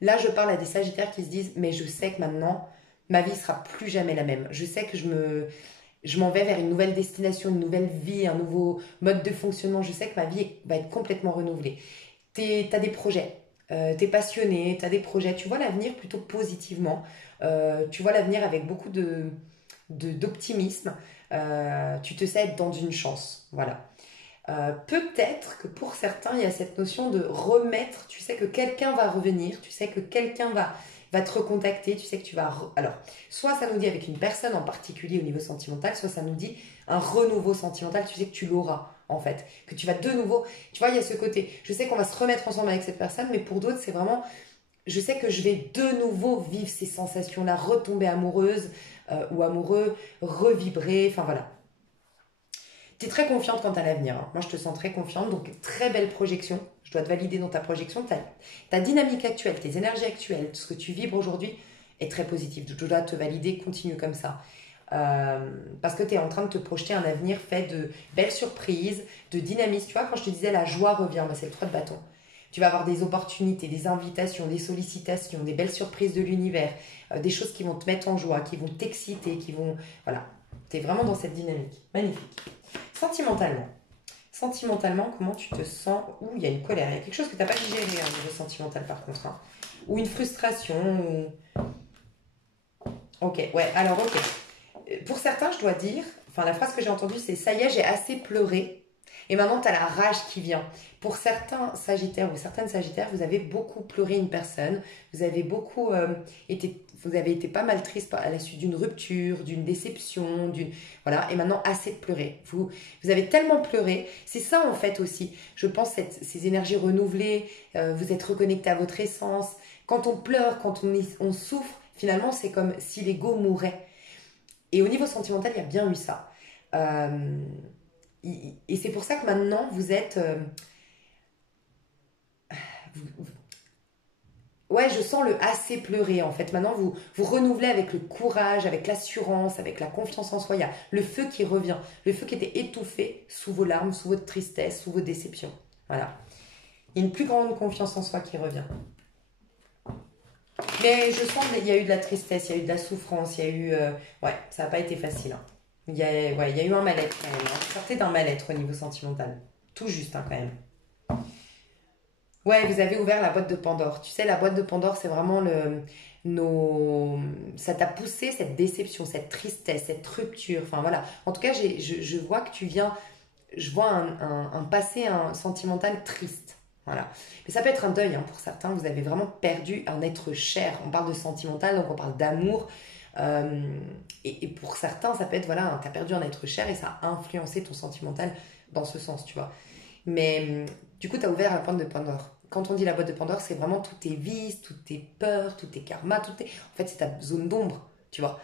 là, je parle à des sagittaires qui se disent, mais je sais que maintenant, ma vie sera plus jamais la même. Je sais que je m'en vais vers une nouvelle destination, une nouvelle vie, un nouveau mode de fonctionnement. Je sais que ma vie va être complètement renouvelée. T'as des projets. T'es passionné, t'as des projets. Tu vois l'avenir plutôt positivement. Tu vois l'avenir avec beaucoup d'optimisme. Tu te sais être dans une chance. Voilà. Peut-être que pour certains, il y a cette notion de remettre. Tu sais que quelqu'un va revenir. Tu sais que quelqu'un va te recontacter. Tu sais que tu vas... Alors, soit ça nous dit avec une personne en particulier au niveau sentimental, soit ça nous dit un renouveau sentimental. Tu sais que tu l'auras, en fait. Que tu vas de nouveau... Tu vois, il y a ce côté. Je sais qu'on va se remettre ensemble avec cette personne, mais pour d'autres, c'est vraiment... Je sais que je vais de nouveau vivre ces sensations-là, retomber amoureuse ou amoureux, revibrer, enfin voilà. Tu es très confiante quant à l'avenir. Hein. Moi, je te sens très confiante, donc très belle projection. Je dois te valider dans ta projection. Ta dynamique actuelle, tes énergies actuelles, tout ce que tu vibres aujourd'hui est très positif. Je dois te valider, continue comme ça. Parce que tu es en train de te projeter un avenir fait de belles surprises, de dynamisme. Tu vois, quand je te disais la joie revient, bah, c'est le 3 de bâton. Tu vas avoir des opportunités, des invitations, des sollicitations, des belles surprises de l'univers, des choses qui vont te mettre en joie, qui vont t'exciter, qui vont... Voilà, tu es vraiment dans cette dynamique. Magnifique. Sentimentalement. Sentimentalement, comment tu te sens? Ouh, il y a une colère, il y a quelque chose que tu n'as pas digéré au niveau sentimental par contre. Hein. Ou une frustration. Ok, ouais, alors ok. Pour certains, je dois dire, enfin la phrase que j'ai entendue, c'est « ça y est, j'ai assez pleuré ». Et maintenant, tu as la rage qui vient. Pour certains sagittaires ou certaines sagittaires, vous avez beaucoup pleuré une personne. Vous avez beaucoup vous avez été pas mal triste à la suite d'une rupture, d'une déception, voilà. Et maintenant, assez de pleurer. Vous avez tellement pleuré. C'est ça, en fait, aussi. Je pense, ces énergies renouvelées, vous êtes reconnecté à votre essence. Quand on pleure, quand on souffre, finalement, c'est comme si l'ego mourait. Et au niveau sentimental, il y a bien eu ça. Et c'est pour ça que maintenant, vous êtes... ouais, je sens le assez pleurer en fait. Maintenant, vous renouvelez avec le courage, avec l'assurance, avec la confiance en soi. Il y a le feu qui revient. Le feu qui était étouffé sous vos larmes, sous votre tristesse, sous vos déceptions. Voilà. Il y a une plus grande confiance en soi qui revient. Mais je sens qu'il y a eu de la tristesse, il y a eu de la souffrance, il y a eu... ouais, ça n'a pas été facile. Hein. Il y a eu un mal-être quand même. Hein. Vous sortez d'un mal-être au niveau sentimental. Tout juste hein, quand même. Ouais, vous avez ouvert la boîte de Pandore. Tu sais, la boîte de Pandore, c'est vraiment ça t'a poussé cette déception, cette tristesse, cette rupture. Enfin voilà. En tout cas, je vois que tu viens... Je vois un passé sentimental triste. Voilà. Mais ça peut être un deuil hein, pour certains. Vous avez vraiment perdu un être cher. On parle de sentimental, donc on parle d'amour. Et pour certains, ça peut être, voilà, tu as perdu un être cher et ça a influencé ton sentimental dans ce sens, tu vois. Mais du coup, tu as ouvert la boîte de Pandore. Quand on dit la boîte de Pandore, c'est vraiment tous tes vices, toutes tes peurs, tous tes karmas, en fait, c'est ta zone d'ombre, tu vois.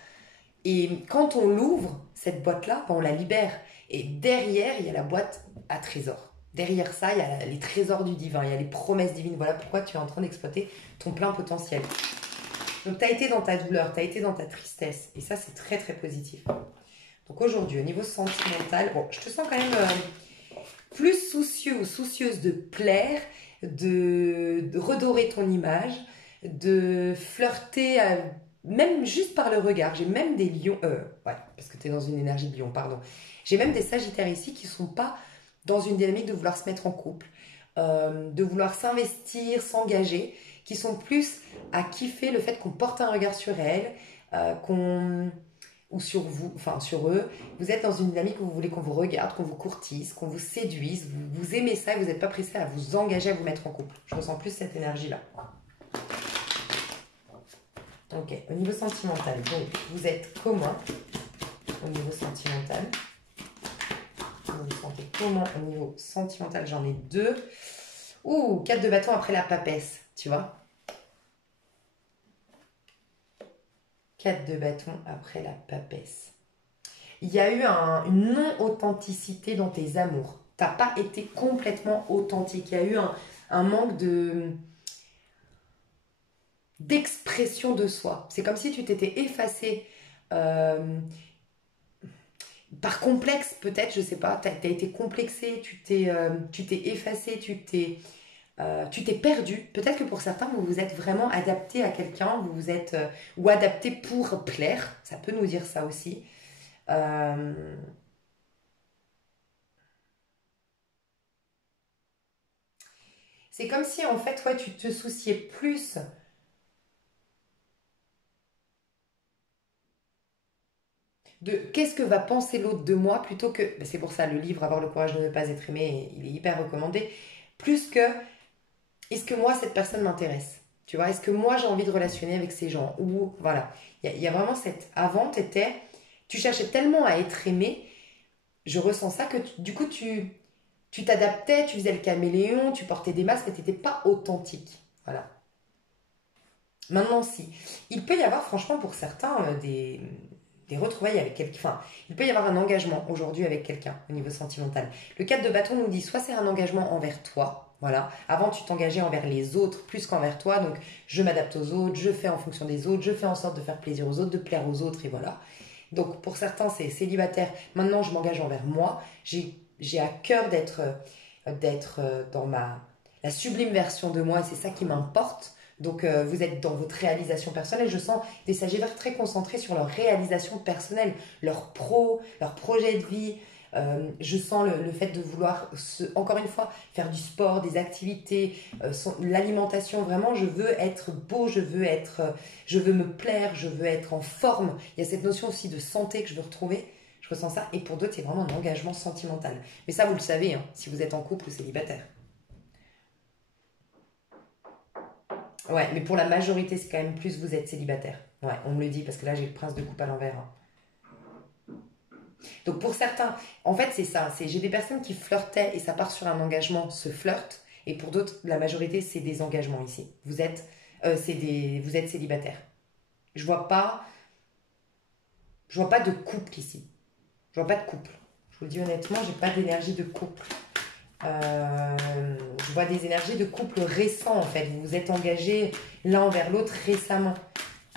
Et quand on l'ouvre, cette boîte-là, ben, on la libère. Et derrière, il y a la boîte à trésors. Derrière ça, il y a les trésors du divin, il y a les promesses divines. Voilà pourquoi tu es en train d'exploiter ton plein potentiel. Donc, tu as été dans ta douleur, tu as été dans ta tristesse. Et ça, c'est très, très positif. Donc, aujourd'hui, au niveau sentimental, bon, je te sens quand même plus soucieux ou soucieuse de plaire, de redorer ton image, de flirter même juste par le regard. J'ai même des lions, ouais, parce que tu es dans une énergie de lion, pardon. J'ai même des sagittaires ici qui ne sont pas dans une dynamique de vouloir se mettre en couple, de vouloir s'investir, s'engager, qui sont plus à kiffer le fait qu'on porte un regard sur elles, qu'on ou sur vous, enfin sur eux. Vous êtes dans une dynamique où vous voulez qu'on vous regarde, qu'on vous courtise, qu'on vous séduise, vous aimez ça et vous n'êtes pas pressé à vous engager à vous mettre en couple. Je ressens plus cette énergie-là. Ok, au niveau sentimental, donc vous êtes comment au niveau sentimental? Vous vous sentez comment au niveau sentimental? J'en ai deux. Ouh, 4 de bâton après la papesse, tu vois? 4 de bâton après la papesse. Il y a eu une non-authenticité dans tes amours. Tu n'as pas été complètement authentique. Il y a eu un manque d'expression de soi. C'est comme si tu t'étais effacé par complexe, peut-être, je sais pas. Tu as été complexé, tu t'es effacé, tu t'es perdu. Peut-être que pour certains, vous vous êtes vraiment adapté à quelqu'un, vous vous êtes ou adapté pour plaire. Ça peut nous dire ça aussi. Euh, c'est comme si en fait, ouais, tu te souciais plus de qu'est-ce que va penser l'autre de moi plutôt que, ben, c'est pour ça le livre Avoir le courage de ne pas être aimé, il est hyper recommandé, plus que est-ce que moi cette personne m'intéresse, tu vois, est-ce que moi j'ai envie de relationner avec ces gens, ou voilà, il y a vraiment cette, avant tu cherchais tellement à être aimé, je ressens ça que du coup tu t'adaptais, tu faisais le caméléon, tu portais des masques, mais tu n'étais pas authentique, voilà. Maintenant, si. Il peut y avoir, franchement, pour certains, des retrouvailles avec quelqu'un. Enfin, il peut y avoir un engagement aujourd'hui avec quelqu'un au niveau sentimental. Le 4 de bâton nous dit soit c'est un engagement envers toi, voilà. Avant, tu t'engageais envers les autres plus qu'envers toi. Donc, je m'adapte aux autres, je fais en fonction des autres, je fais en sorte de faire plaisir aux autres, de plaire aux autres, et voilà. Donc, pour certains, c'est célibataire. Maintenant, je m'engage envers moi. J'ai à cœur d'être dans la sublime version de moi, et c'est ça qui m'importe. Donc, vous êtes dans votre réalisation personnelle. Je sens des Sagittaires très concentrés sur leur réalisation personnelle, leur projet de vie. Je sens le fait de vouloir, encore une fois, faire du sport, des activités, l'alimentation. Vraiment, je veux être beau, je veux me plaire, je veux être en forme. Il y a cette notion aussi de santé que je veux retrouver. Je ressens ça. Et pour d'autres, c'est vraiment un engagement sentimental. Mais ça, vous le savez, hein, si vous êtes en couple ou célibataire. Ouais, mais pour la majorité, c'est quand même plus vous êtes célibataire. Ouais, on me le dit parce que là, j'ai le prince de coupe à l'envers, hein. Donc pour certains, en fait, c'est ça. J'ai des personnes qui flirtaient et ça part sur un engagement, se flirtent. Et pour d'autres, la majorité, c'est des engagements ici. Vous êtes célibataire. Je vois pas, je vois pas de couple ici. Je vois pas de couple. Je vous le dis honnêtement, j'ai pas d'énergie de couple. Euh, je vois des énergies de couple récents en fait. Vous vous êtes engagés l'un envers l'autre récemment.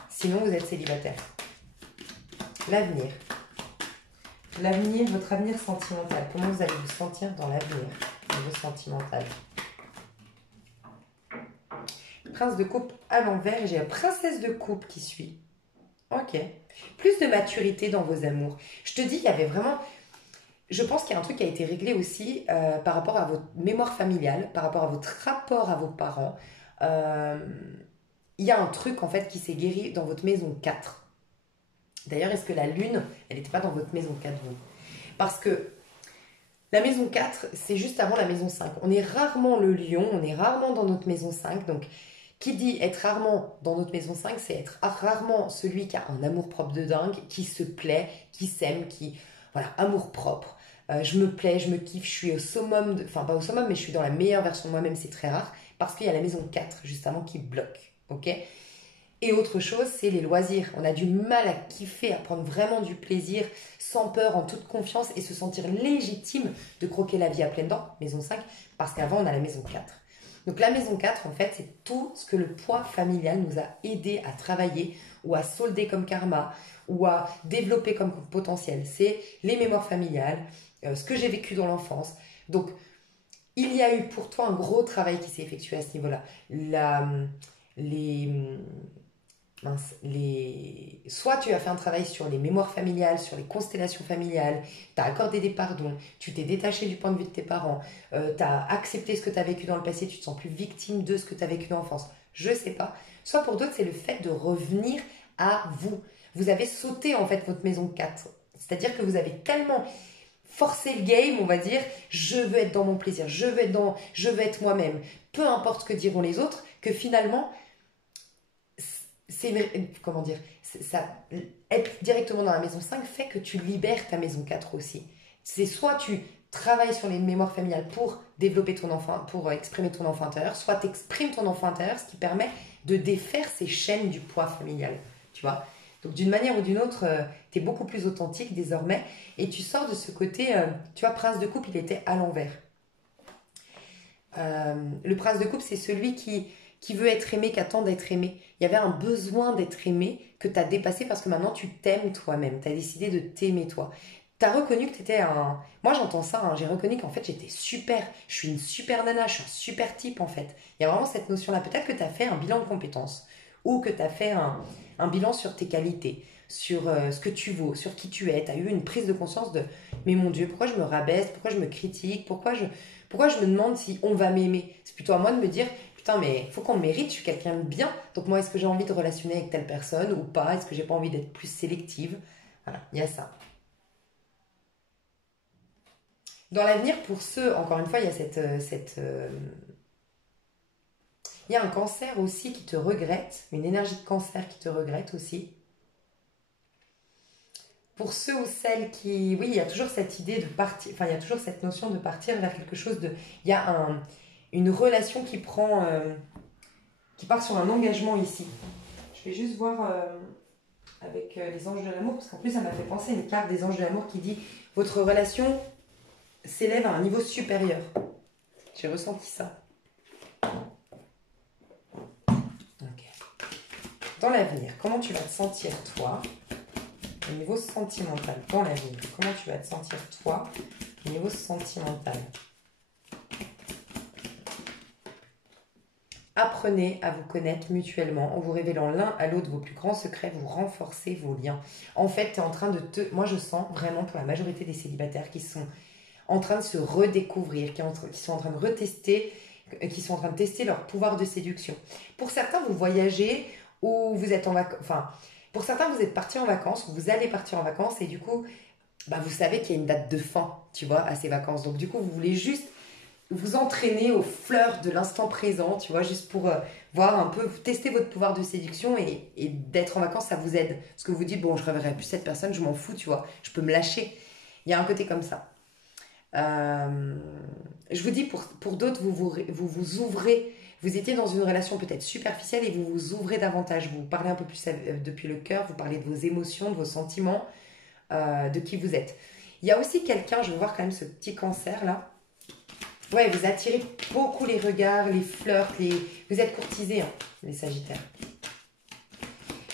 Sinon, vous êtes célibataire. L'avenir. L'avenir, votre avenir sentimental. Comment vous allez vous sentir dans l'avenir, au niveau sentimental? Prince de coupe à l'envers et j'ai la princesse de coupe qui suit. Ok. Plus de maturité dans vos amours. Je te dis, il y avait vraiment... Je pense qu'il y a un truc qui a été réglé aussi par rapport à votre mémoire familiale, par rapport à votre rapport à vos parents. Euh, il y a un truc en fait qui s'est guéri dans votre maison 4. D'ailleurs, est-ce que la lune, elle n'était pas dans votre maison 4, vous? Parce que la maison 4, c'est juste avant la maison 5. On est rarement le lion, on est rarement dans notre maison 5. Donc, qui dit être rarement dans notre maison 5, c'est être rarement celui qui a un amour-propre de dingue, qui se plaît, qui s'aime, qui... Voilà, amour-propre. Je me plais, je me kiffe, je suis au summum, enfin pas au summum, mais je suis dans la meilleure version de moi-même, c'est très rare, parce qu'il y a la maison 4, justement, qui bloque. Ok? Et autre chose, c'est les loisirs. On a du mal à kiffer, à prendre vraiment du plaisir, sans peur, en toute confiance, et se sentir légitime de croquer la vie à pleines dents, maison 5, parce qu'avant, on a la maison 4. Donc la maison 4, en fait, c'est tout ce que le poids familial nous a aidé à travailler, ou à solder comme karma, ou à développer comme potentiel. C'est les mémoires familiales, ce que j'ai vécu dans l'enfance. Donc, il y a eu pour toi un gros travail qui s'est effectué à ce niveau-là. Les, mince, soit tu as fait un travail sur les mémoires familiales, sur les constellations familiales, tu as accordé des pardons, tu t'es détaché du point de vue de tes parents, tu as accepté ce que tu as vécu dans le passé, tu te sens plus victime de ce que tu as vécu dans l'enfance. Je sais pas. Soit pour d'autres, c'est le fait de revenir à vous. Vous avez sauté en fait votre maison 4. C'est-à-dire que vous avez tellement forcé le game, on va dire, je veux être dans mon plaisir, je veux être moi-même, peu importe ce que diront les autres, que finalement, comment dire, ça, être directement dans la maison 5 fait que tu libères ta maison 4 aussi. C'est soit tu travailles sur les mémoires familiales pour développer ton enfant, pour exprimer ton enfant intérieur, soit tu exprimes ton enfant intérieur, ce qui permet de défaire ces chaînes du poids familial, tu vois. Donc d'une manière ou d'une autre, tu es beaucoup plus authentique désormais et tu sors de ce côté, tu vois, prince de coupe, il était à l'envers. Le prince de coupe, c'est celui qui veut être aimé, qui attend d'être aimé. Il y avait un besoin d'être aimé que tu as dépassé parce que maintenant tu t'aimes toi-même. Tu as décidé de t'aimer toi. Tu as reconnu que tu étais un... Moi j'entends ça, hein, j'ai reconnu qu'en fait j'étais super. Je suis une super nana, je suis un super type en fait. Il y a vraiment cette notion-là. Peut-être que tu as fait un bilan de compétences ou que tu as fait un bilan sur tes qualités, sur ce que tu vaux, sur qui tu es. Tu as eu une prise de conscience de mais mon Dieu, pourquoi je me rabaisse, pourquoi je me critique, pourquoi je me demande si on va m'aimer. C'est plutôt à moi de me dire putain, mais faut qu'on me mérite, je suis quelqu'un de bien. Donc moi, est-ce que j'ai envie de relationner avec telle personne ou pas? Est-ce que j'ai pas envie d'être plus sélective? Voilà, il y a ça. Dans l'avenir, pour ceux, encore une fois, il y a il y a un cancer aussi qui te regrette, une énergie de cancer qui te regrette aussi. Pour ceux ou celles qui... Oui, il y a toujours cette idée de partir, enfin, il y a toujours cette notion de partir vers quelque chose de... Il y a une relation qui part sur un engagement ici. Je vais juste voir avec les anges de l'amour, parce qu'en plus, ça m'a fait penser à une carte des anges de l'amour qui dit votre relation s'élève à un niveau supérieur. J'ai ressenti ça. Ok. Dans l'avenir, comment tu vas te sentir toi au niveau sentimental? Dans l'avenir, comment tu vas te sentir toi au niveau sentimental? Apprenez à vous connaître mutuellement en vous révélant l'un à l'autre vos plus grands secrets, vous renforcez vos liens. En fait, tu es en train de te... Moi, je sens vraiment pour la majorité des célibataires qui sont en train de se redécouvrir, qui sont en train de retester, qui sont en train de tester leur pouvoir de séduction. Pour certains, vous voyagez ou vous êtes en vacances... Enfin, pour certains, vous êtes partis en vacances ou vous allez partir en vacances et du coup, bah, vous savez qu'il y a une date de fin, tu vois, à ces vacances. Donc du coup, vous voulez juste vous entraîner aux fleurs de l'instant présent, tu vois, juste pour voir un peu, tester votre pouvoir de séduction et d'être en vacances, ça vous aide. Parce que vous dites, bon, je ne reverrai plus cette personne, je m'en fous, tu vois, je peux me lâcher. Il y a un côté comme ça. Je vous dis, pour d'autres, vous ouvrez, vous étiez dans une relation peut-être superficielle et vous vous ouvrez davantage. Vous parlez un peu plus depuis le cœur, vous parlez de vos émotions, de vos sentiments, de qui vous êtes. Il y a aussi quelqu'un, je vais voir quand même ce petit cancer là. Ouais, vous attirez beaucoup les regards, les flirts, vous êtes courtisés, hein, les sagittaires.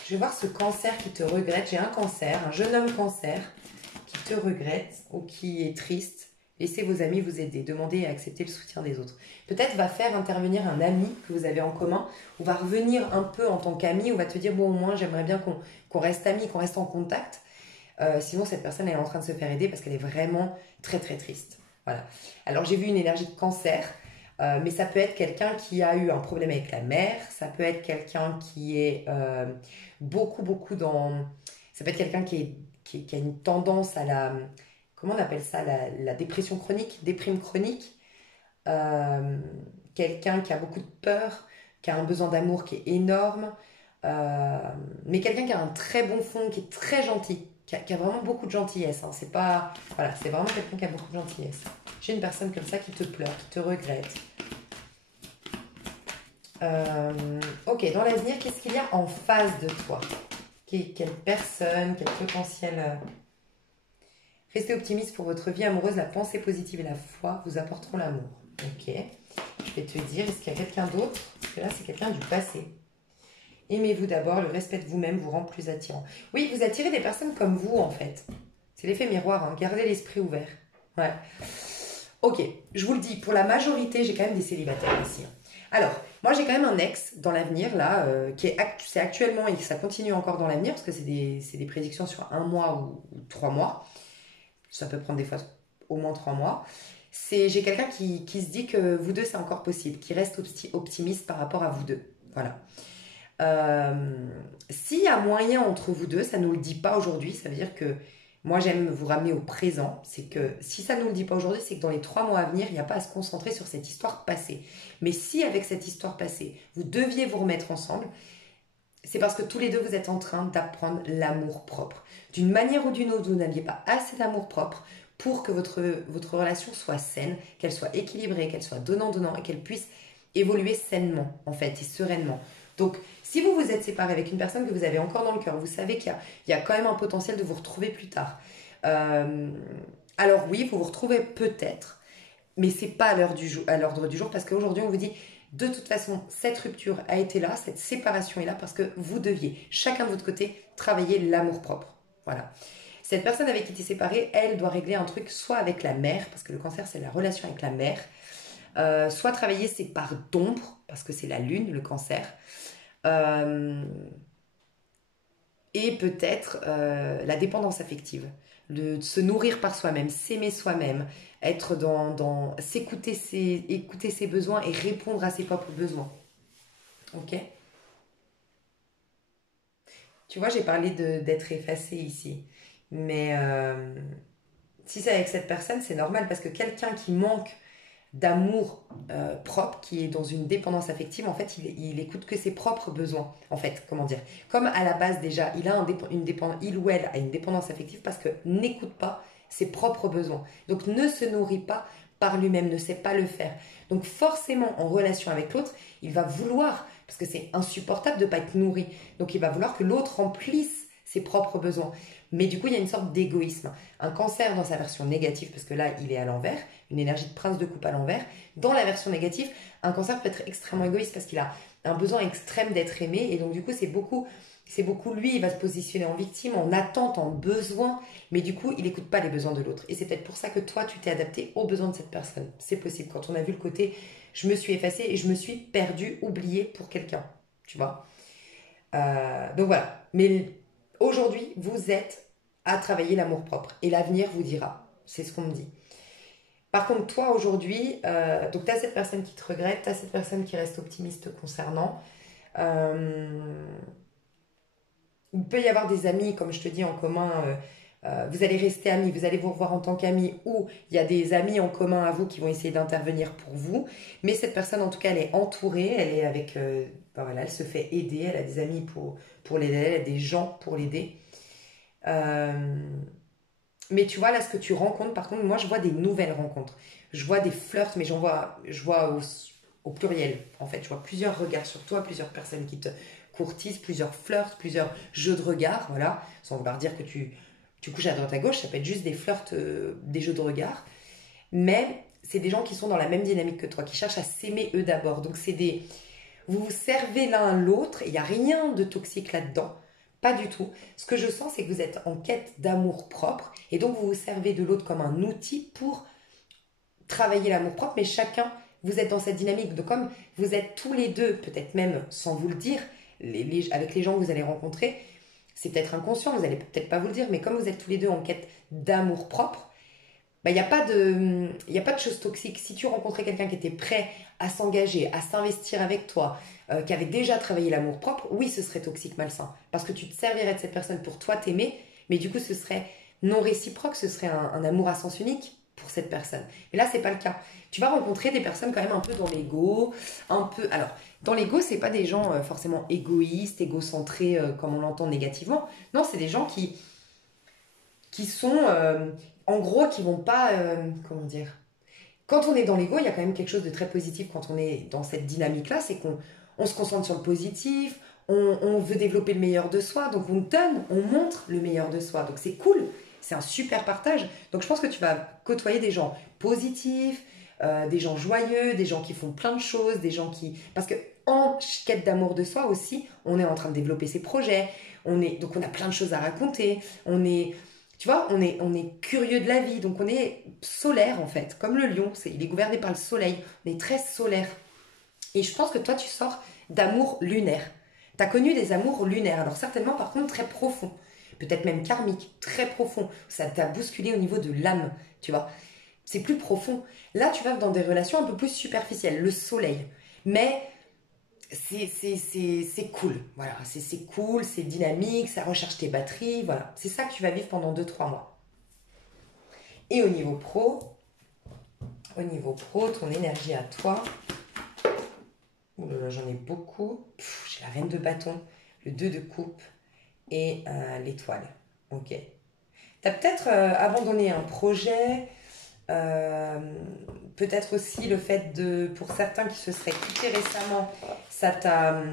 Je vais voir ce cancer qui te regrette. J'ai un cancer, un jeune homme cancer qui te regrette ou qui est triste. Laissez vos amis vous aider. Demandez et acceptez le soutien des autres. Peut-être va faire intervenir un ami que vous avez en commun ou va revenir un peu en tant qu'ami ou va te dire, bon, au moins, j'aimerais bien qu'on reste amis, qu'on reste en contact. Sinon, cette personne, elle est en train de se faire aider parce qu'elle est vraiment très, très triste. Voilà. Alors, j'ai vu une énergie de cancer, mais ça peut être quelqu'un qui a eu un problème avec la mère, ça peut être quelqu'un qui est beaucoup dans... Ça peut être quelqu'un qui a une tendance à la... Comment on appelle ça? La dépression chronique, déprime chronique. Quelqu'un qui a beaucoup de peur, qui a un besoin d'amour qui est énorme, mais quelqu'un qui a un très bon fond, qui est très gentil. Qui a vraiment beaucoup de gentillesse. Hein. C'est pas... Voilà, c'est vraiment quelqu'un qui a beaucoup de gentillesse. J'ai une personne comme ça qui te pleure, qui te regrette. Ok, dans l'avenir, qu'est-ce qu'il y a en face de toi? Quelle personne, quel potentiel... Restez optimiste pour votre vie amoureuse. La pensée positive et la foi vous apporteront l'amour. Ok. Je vais te dire, est-ce qu'il y a quelqu'un d'autre? Parce que là, c'est quelqu'un du passé. Aimez-vous d'abord, le respect de vous-même vous rend plus attirant. Oui, vous attirez des personnes comme vous, en fait. C'est l'effet miroir, hein. Gardez l'esprit ouvert. Ouais. Ok, je vous le dis, pour la majorité, j'ai quand même des célibataires ici. Hein. Alors, moi j'ai quand même un ex dans l'avenir, là, c'est actuellement et que ça continue encore dans l'avenir, parce que c'est des prédictions sur un mois ou 3 mois. Ça peut prendre des fois au moins 3 mois. J'ai quelqu'un qui se dit que vous deux c'est encore possible, qui reste optimiste par rapport à vous deux. Voilà. Euh, S'il y a moyen entre vous deux, ça ne nous le dit pas aujourd'hui, ça veut dire que moi j'aime vous ramener au présent. C'est que si ça ne nous le dit pas aujourd'hui, c'est que dans les 3 mois à venir, il n'y a pas à se concentrer sur cette histoire passée. Mais si avec cette histoire passée, vous deviez vous remettre ensemble, c'est parce que tous les deux vous êtes en train d'apprendre l'amour propre. D'une manière ou d'une autre, vous n'aviez pas assez d'amour propre pour que votre relation soit saine, qu'elle soit équilibrée, qu'elle soit donnant-donnant et qu'elle puisse évoluer sainement en fait et sereinement. Donc si vous vous êtes séparé avec une personne que vous avez encore dans le cœur, vous savez qu'il y a quand même un potentiel de vous retrouver plus tard. Euh, alors oui, vous vous retrouvez peut-être, mais c'est pas à l'ordre du jour parce qu'aujourd'hui on vous dit de toute façon cette rupture a été là, cette séparation est là parce que vous deviez chacun de votre côté travailler l'amour propre. Voilà. Cette personne avec qui tu es séparé, elle doit régler un truc soit avec la mère, parce que le cancer c'est la relation avec la mère, soit travailler ses parts d'ombre, parce que c'est la lune, le cancer, euh, et peut-être la dépendance affective, de se nourrir par soi-même, s'aimer soi-même, être écouter ses besoins et répondre à ses propres besoins. Ok. Tu vois, j'ai parlé d'être effacé ici, mais si c'est avec cette personne, c'est normal parce que quelqu'un qui manque d'amour propre, qui est dans une dépendance affective, en fait, il écoute que ses propres besoins. En fait, comment dire? Comme à la base déjà, il ou elle a une dépendance affective parce que n'écoute pas ses propres besoins. Donc ne se nourrit pas par lui-même, ne sait pas le faire. Donc forcément, en relation avec l'autre, il va vouloir, parce que c'est insupportable de ne pas être nourri, donc il va vouloir que l'autre remplisse ses propres besoins. Mais du coup, il y a une sorte d'égoïsme. Un cancer dans sa version négative, parce que là, il est à l'envers, une énergie de prince de coupe à l'envers. Dans la version négative, un cancer peut être extrêmement égoïste parce qu'il a un besoin extrême d'être aimé. Et donc, du coup, c'est beaucoup lui, il va se positionner en victime, en attente, en besoin. Mais du coup, il n'écoute pas les besoins de l'autre. Et c'est peut-être pour ça que toi, tu t'es adapté aux besoins de cette personne. C'est possible. Quand on a vu le côté, je me suis effacée et je me suis perdue, oubliée pour quelqu'un. Tu vois. Donc voilà. Mais aujourd'hui, vous êtes à travailler l'amour-propre. Et l'avenir vous dira. C'est ce qu'on me dit. Par contre, toi, aujourd'hui, donc tu as cette personne qui te regrette, tu as cette personne qui reste optimiste concernant. Euh, il peut y avoir des amis, comme je te dis, en commun. Vous allez rester amis, vous allez vous revoir en tant qu'amis, ou il y a des amis en commun à vous qui vont essayer d'intervenir pour vous. Mais cette personne, en tout cas, elle est entourée, elle est avec... ben voilà, elle se fait aider, elle a des amis pour l'aider, elle a des gens pour l'aider. Euh, mais tu vois, là, ce que tu rencontres, par contre, moi, je vois des nouvelles rencontres. Je vois des flirts, mais je vois au pluriel, en fait. Je vois plusieurs regards sur toi, plusieurs personnes qui te courtisent, plusieurs flirts, plusieurs jeux de regard, voilà. Sans vouloir dire que tu couches à droite à gauche, ça peut être juste des flirts, des jeux de regard. Mais c'est des gens qui sont dans la même dynamique que toi, qui cherchent à s'aimer eux d'abord. Donc, vous vous servez l'un l'autre, il n'y a rien de toxique là-dedans. Pas du tout. Ce que je sens, c'est que vous êtes en quête d'amour propre et donc vous vous servez de l'autre comme un outil pour travailler l'amour propre, mais chacun, vous êtes dans cette dynamique. Donc comme vous êtes tous les deux, peut-être même sans vous le dire, avec les gens que vous allez rencontrer, c'est peut-être inconscient, vous n'allez peut-être pas vous le dire, mais comme vous êtes tous les deux en quête d'amour propre, bah, il y a pas de choses toxiques. Si tu rencontrais quelqu'un qui était prêt à s'engager, à s'investir avec toi, qui avait déjà travaillé l'amour propre, oui, ce serait toxique, malsain. Parce que tu te servirais de cette personne pour toi t'aimer, mais du coup, ce serait non réciproque, ce serait un amour à sens unique pour cette personne. Et là, c'est pas le cas. Tu vas rencontrer des personnes quand même un peu dans l'ego, un peu. Alors, dans l'ego, c'est pas des gens forcément égoïstes, égocentrés, comme on l'entend négativement. Non, c'est des gens qui sont, en gros, qui vont pas, comment dire, quand on est dans l'ego, il y a quand même quelque chose de très positif quand on est dans cette dynamique-là, c'est qu'on se concentre sur le positif, on veut développer le meilleur de soi, donc on donne, on montre le meilleur de soi. Donc c'est cool, c'est un super partage. Donc je pense que tu vas côtoyer des gens positifs, des gens joyeux, des gens qui font plein de choses, des gens qui... Parce que en quête d'amour de soi aussi, on est en train de développer ses projets, donc on a plein de choses à raconter, tu vois, on est curieux de la vie, donc on est solaire en fait, comme le lion, il est gouverné par le soleil, on est très solaire. Et je pense que toi, tu sors d'amour lunaire. Tu as connu des amours lunaires, alors certainement par contre très profonds, peut-être même karmiques, très profonds. Ça t'a bousculé au niveau de l'âme, tu vois. C'est plus profond. Là, tu vas dans des relations un peu plus superficielles, le soleil. Mais c'est cool, voilà. C'est cool, c'est dynamique, ça recharge tes batteries, voilà. C'est ça que tu vas vivre pendant 2-3 mois. Et au niveau pro, ton énergie à toi, ouh là là, j'en ai beaucoup. J'ai la reine de bâton, le 2 de coupe et l'étoile. Ok. T'as peut-être abandonné un projet, euh, peut-être aussi le fait de, pour certains qui se seraient quittés récemment, ça t'a,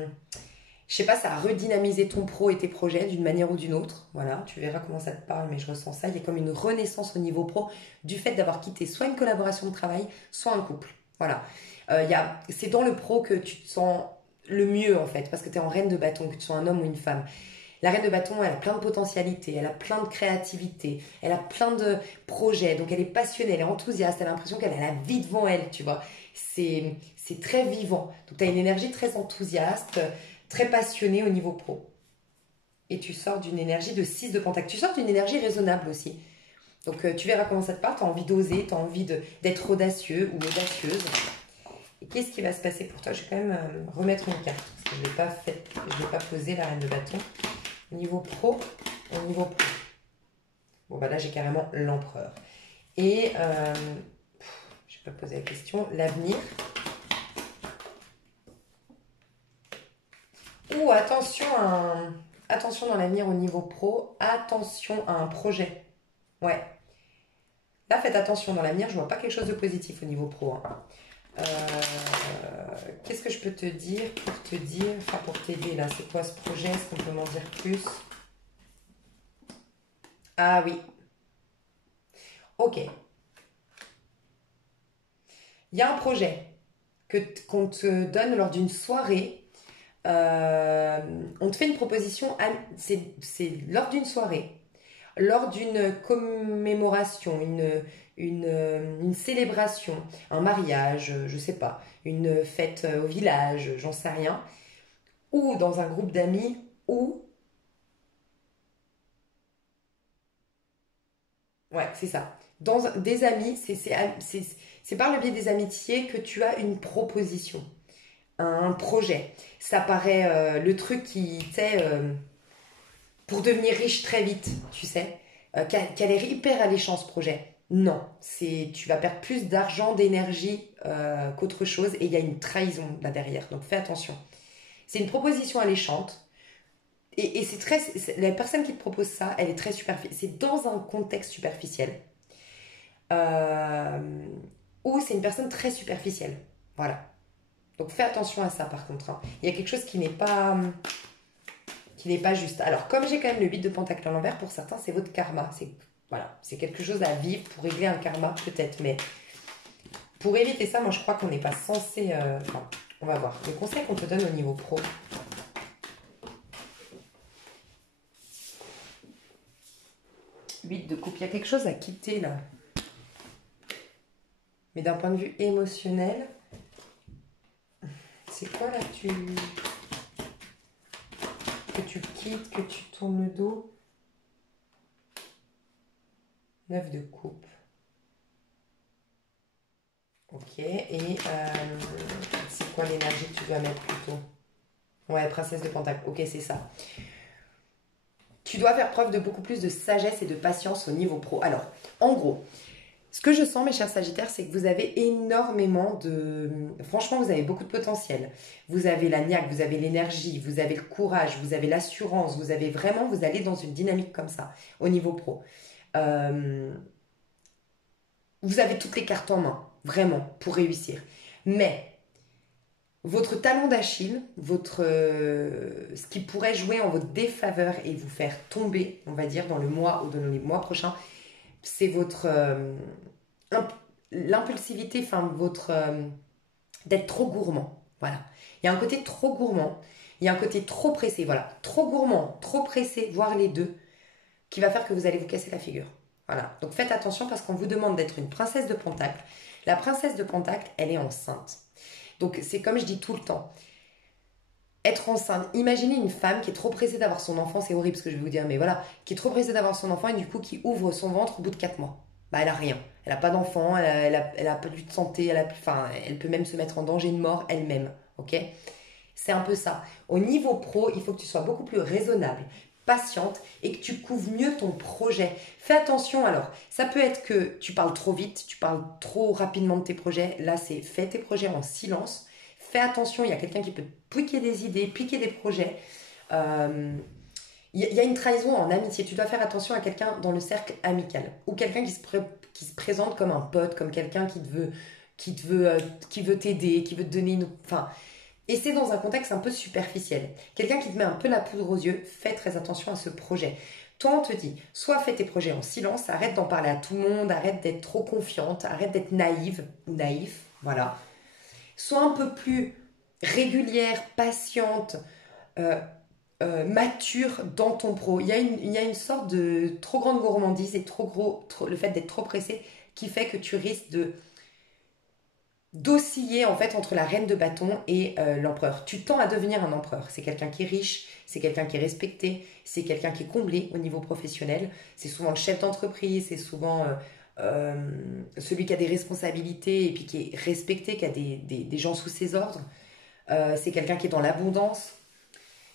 je sais pas, ça a redynamisé ton pro et tes projets d'une manière ou d'une autre. Voilà, tu verras comment ça te parle, mais je ressens ça. Il y a comme une renaissance au niveau pro du fait d'avoir quitté soit une collaboration de travail, soit un couple. Voilà. C'est dans le pro que tu te sens le mieux en fait, parce que tu es en reine de bâton, que tu sois un homme ou une femme. La reine de bâton, elle a plein de potentialités, elle a plein de créativité, elle a plein de projets, donc elle est passionnée, elle est enthousiaste, elle a l'impression qu'elle a la vie devant elle, tu vois. C'est très vivant. Donc tu as une énergie très enthousiaste, très passionnée au niveau pro. Et tu sors d'une énergie de 6 de pentacle. Tu sors d'une énergie raisonnable aussi. Donc tu verras comment ça te parle, tu as envie d'oser, tu as envie d'être audacieux ou audacieuse. Et qu'est-ce qui va se passer pour toi? Je vais quand même remettre une carte, parce que je l'ai pas posé la reine de bâton. Au niveau pro. Bon, bah là, j'ai carrément l'empereur. Et, je vais pas poser la question, l'avenir. Ou attention dans l'avenir au niveau pro, attention à un projet. Ouais. Là, faites attention dans l'avenir, je vois pas quelque chose de positif au niveau pro. Hein. Qu'est-ce que je peux te dire pour t'aider là? C'est quoi ce projet? Est-ce qu'on peut m'en dire plus? Ah oui. Ok. Il y a un projet qu'on te donne lors d'une soirée. On te fait une proposition, c'est lors d'une soirée, lors d'une commémoration, une célébration, un mariage, je sais pas, une fête au village, j'en sais rien, ou dans un groupe d'amis, ou, ouais, c'est ça, des amis, c'est par le biais des amitiés que tu as une proposition, un projet. Ça paraît le truc qui, tu sais, pour devenir riche très vite, tu sais, qui a l'air hyper alléchant ce projet. Non, tu vas perdre plus d'argent, d'énergie qu'autre chose et il y a une trahison là derrière, donc fais attention. C'est une proposition alléchante et la personne qui te propose ça, elle est très superficielle, c'est dans un contexte superficiel euh, où c'est une personne très superficielle. Voilà. Donc fais attention à ça par contre. Hein. Il y a quelque chose qui n'est pas juste. Alors, comme j'ai quand même le 8 de pentacle à l'envers, pour certains, c'est votre karma. Voilà, c'est quelque chose à vivre pour régler un karma, peut-être. Mais pour éviter ça, moi, je crois qu'on n'est pas censé... Enfin, on va voir. Le conseil qu'on te donne au niveau pro. 8 de coupe. Il y a quelque chose à quitter, là. Mais d'un point de vue émotionnel, c'est quoi, là, que tu quittes, que tu tournes le dos? 9 de coupe. Ok, et c'est quoi l'énergie que tu dois mettre plutôt? Ouais, princesse de pentacle, ok, c'est ça. Tu dois faire preuve de beaucoup plus de sagesse et de patience au niveau pro. Alors, en gros, ce que je sens, mes chers Sagittaires, c'est que vous avez énormément de... Franchement, vous avez beaucoup de potentiel. Vous avez la niaque, vous avez l'énergie, vous avez le courage, vous avez l'assurance, vous avez vraiment... Vous allez dans une dynamique comme ça, au niveau pro. Euh, Vous avez toutes les cartes en main, vraiment, pour réussir. Mais votre talon d'Achille, ce qui pourrait jouer en votre défaveur et vous faire tomber, on va dire, dans le mois ou dans les mois prochains, c'est l'impulsivité, enfin d'être trop gourmand. Voilà. Il y a un côté trop gourmand, il y a un côté trop pressé. Voilà, trop gourmand, trop pressé, voire les deux, qui va faire que vous allez vous casser la figure. Voilà. Donc faites attention parce qu'on vous demande d'être une princesse de Pentacle. La princesse de Pentacle, elle est enceinte. Donc, c'est comme je dis tout le temps. Être enceinte, imaginez une femme qui est trop pressée d'avoir son enfant, c'est horrible ce que je vais vous dire, mais voilà, qui est trop pressée d'avoir son enfant et du coup qui ouvre son ventre au bout de 4 mois. Bah, elle a rien. Elle a pas d'enfant, elle a pas du de santé, enfin, elle peut même se mettre en danger de mort elle-même. Ok? C'est un peu ça. Au niveau pro, il faut que tu sois beaucoup plus raisonnable, patiente et que tu couvres mieux ton projet. Fais attention alors. Ça peut être que tu parles trop vite, tu parles trop rapidement de tes projets. Là, c'est fais tes projets en silence. Fais attention, il y a quelqu'un qui peut te piquer des idées, piquer des projets. Euh, il y a une trahison en amitié. Tu dois faire attention à quelqu'un dans le cercle amical ou quelqu'un qui se présente comme un pote, comme quelqu'un qui veut t'aider, qui veut te donner une. Enfin, et c'est dans un contexte un peu superficiel. Quelqu'un qui te met un peu la poudre aux yeux, fais très attention à ce projet. Toi, on te dit, soit fais tes projets en silence, arrête d'en parler à tout le monde, arrête d'être trop confiante, arrête d'être naïve ou naïf, voilà. Sois un peu plus régulière, patiente, euh, mature dans ton pro. Il y a une sorte de trop grande gourmandise et le fait d'être trop pressé qui fait que tu risques d'osciller en fait entre la reine de bâton et l'empereur. Tu tends à devenir un empereur. C'est quelqu'un qui est riche, c'est quelqu'un qui est respecté, c'est quelqu'un qui est comblé au niveau professionnel. C'est souvent le chef d'entreprise, c'est souvent celui qui a des responsabilités et puis qui est respecté, qui a des gens sous ses ordres. C'est quelqu'un qui est dans l'abondance.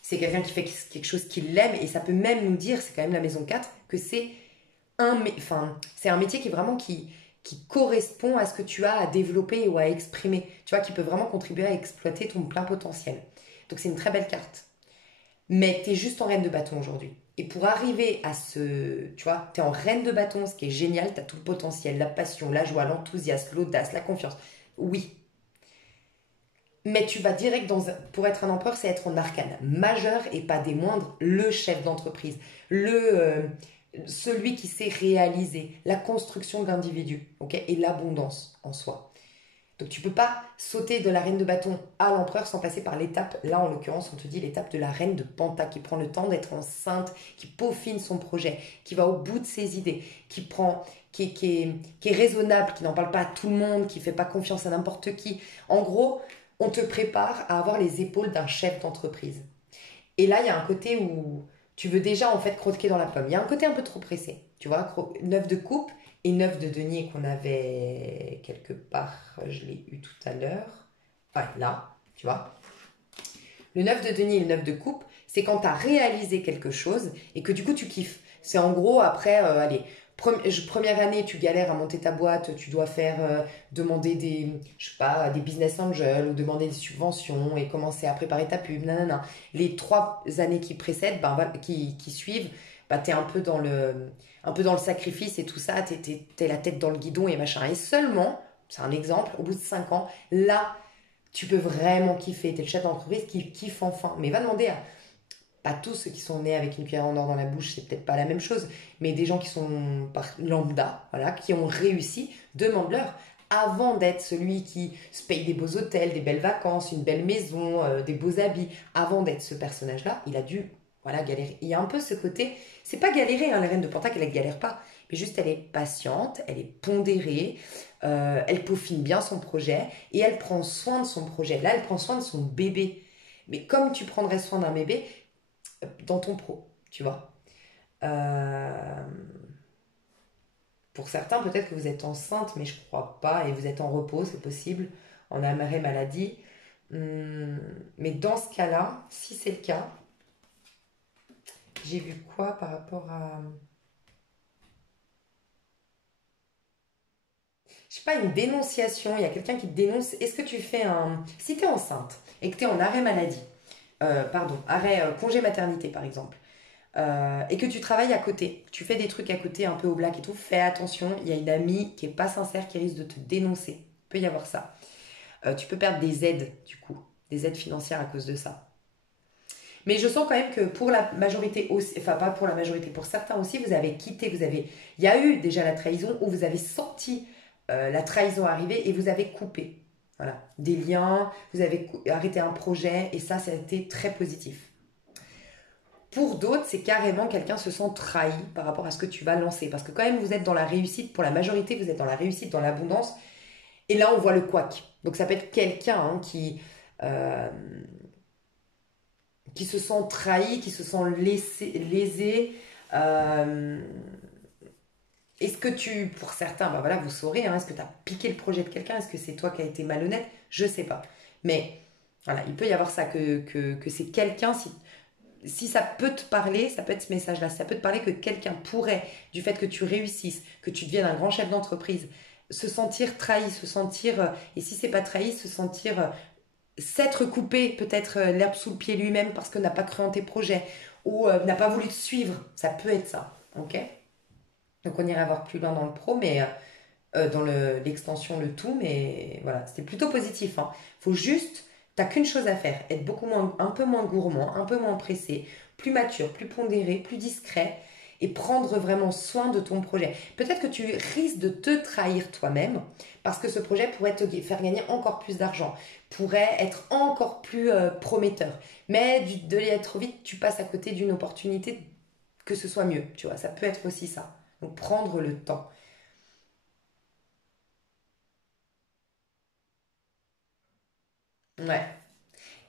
C'est quelqu'un qui fait quelque chose qu'il aime et ça peut même nous dire, c'est quand même la maison 4, que c'est un métier qui est vraiment qui correspond à ce que tu as à développer ou à exprimer, tu vois, qui peut vraiment contribuer à exploiter ton plein potentiel. Donc c'est une très belle carte. Mais tu es juste en reine de bâton aujourd'hui. Et pour arriver à tu vois, tu es en reine de bâton, ce qui est génial, tu as tout le potentiel, la passion, la joie, l'enthousiasme, l'audace, la confiance. Oui. Mais tu vas direct pour être un empereur, c'est être en arcane majeur et pas des moindres, le chef d'entreprise, celui qui sait réaliser la construction d'individus, ok, et l'abondance en soi. Donc tu peux pas sauter de la reine de bâton à l'empereur sans passer par l'étape, là en l'occurrence on te dit l'étape de la reine de Penta, qui prend le temps d'être enceinte, qui peaufine son projet, qui va au bout de ses idées, qui est raisonnable, qui n'en parle pas à tout le monde, qui fait pas confiance à n'importe qui. En gros, on te prépare à avoir les épaules d'un chef d'entreprise. Et là, il y a un côté où tu veux déjà en fait croquer dans la pomme. Il y a un côté un peu trop pressé. Tu vois, 9 de coupe et 9 de denier qu'on avait quelque part, je l'ai eu tout à l'heure. Ouais, là, tu vois. Le 9 de denier et le 9 de coupe, c'est quand tu as réalisé quelque chose et que du coup tu kiffes. C'est en gros après, allez, première année, tu galères à monter ta boîte, tu dois demander je sais pas, des business angels ou demander des subventions et commencer à préparer ta pub, nanana. Les 3 années qui précèdent, qui suivent, t'es un peu dans le sacrifice et tout ça, t'es la tête dans le guidon et machin. Et seulement, c'est un exemple, au bout de 5 ans, là, tu peux vraiment kiffer. T'es le chef d'entreprise qui kiffe enfin. Mais va demander à pas tous ceux qui sont nés avec une cuillère en or dans la bouche, c'est peut-être pas la même chose, mais des gens qui sont lambda, voilà, qui ont réussi, demande-leur avant d'être celui qui se paye des beaux hôtels, des belles vacances, une belle maison, des beaux habits, avant d'être ce personnage-là, il a dû voilà, galérer. Il y a un peu ce côté, c'est pas galérer, hein, la reine de Penta, qu'elle ne galère pas, mais juste elle est patiente, elle est pondérée, elle peaufine bien son projet et elle prend soin de son projet. Là, elle prend soin de son bébé. Mais comme tu prendrais soin d'un bébé, dans ton pro, tu vois. Euh, pour certains, peut-être que vous êtes enceinte, mais je crois pas, et vous êtes en repos, c'est possible, en arrêt maladie. Mais dans ce cas-là, si c'est le cas, j'ai vu quoi par rapport à... Je sais pas, une dénonciation, il y a quelqu'un qui te dénonce. Est-ce que tu fais un... Si tu es enceinte et que tu es en arrêt maladie, arrêt congé maternité par exemple, et que tu travailles à côté, tu fais des trucs à côté un peu au black et tout, fais attention, il y a une amie qui est pas sincère qui risque de te dénoncer. Il peut y avoir ça. Tu peux perdre des aides du coup, des aides financières à cause de ça. Mais je sens quand même que pour la majorité aussi, enfin pas pour la majorité, pour certains aussi, il y a eu déjà la trahison où vous avez senti la trahison arriver et vous avez coupé. Voilà, des liens, vous avez arrêté un projet et ça a été très positif. Pour d'autres, c'est carrément quelqu'un se sent trahi par rapport à ce que tu vas lancer. Parce que quand même, vous êtes dans la réussite, pour la majorité, vous êtes dans la réussite, dans l'abondance. Et là, on voit le couac. Donc ça peut être quelqu'un hein, euh, qui se sent trahi, qui se sent lésé. Euh, Est-ce que pour certains, bah voilà, vous saurez, hein, est-ce que tu as piqué le projet de quelqu'un? Est-ce que c'est toi qui as été malhonnête? Je sais pas. Mais voilà, il peut y avoir ça, que c'est quelqu'un, si ça peut te parler, ça peut être ce message-là, ça peut te parler que quelqu'un pourrait, du fait que tu réussisses, que tu deviennes un grand chef d'entreprise, se sentir trahi, se sentir, et si c'est pas trahi, se sentir, s'être coupé peut-être l'herbe sous le pied lui-même parce que n'a pas cru en tes projets ou n'a pas voulu te suivre. Ça peut être ça, ok? Donc on ira voir plus loin dans le pro, mais dans l'extension, le tout, mais voilà, c'était plutôt positif. Hein. Faut juste, t'as qu'une chose à faire, être beaucoup moins, un peu moins gourmand, un peu moins pressé, plus mature, plus pondéré, plus discret, et prendre vraiment soin de ton projet. Peut-être que tu risques de te trahir toi-même, parce que ce projet pourrait te faire gagner encore plus d'argent, pourrait être encore plus prometteur. Mais de aller trop vite, tu passes à côté d'une opportunité que ce soit mieux, tu vois, ça peut être aussi ça. Donc prendre le temps. Ouais.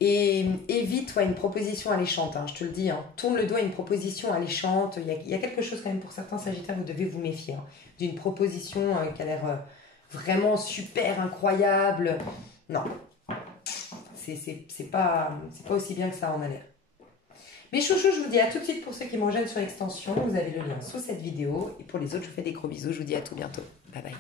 Et évite ouais, une proposition alléchante, hein, je te le dis. Hein. Tourne le dos à une proposition alléchante. Il y a quelque chose quand même pour certains Sagittaires, vous devez vous méfier. Hein, d'une proposition qui a l'air vraiment super incroyable. Non, c'est pas aussi bien que ça en a l'air. Mais chouchou, je vous dis à tout de suite pour ceux qui me rejoignent sur l'extension. Vous avez le lien sous cette vidéo. Et pour les autres, je vous fais des gros bisous. Je vous dis à tout bientôt. Bye bye.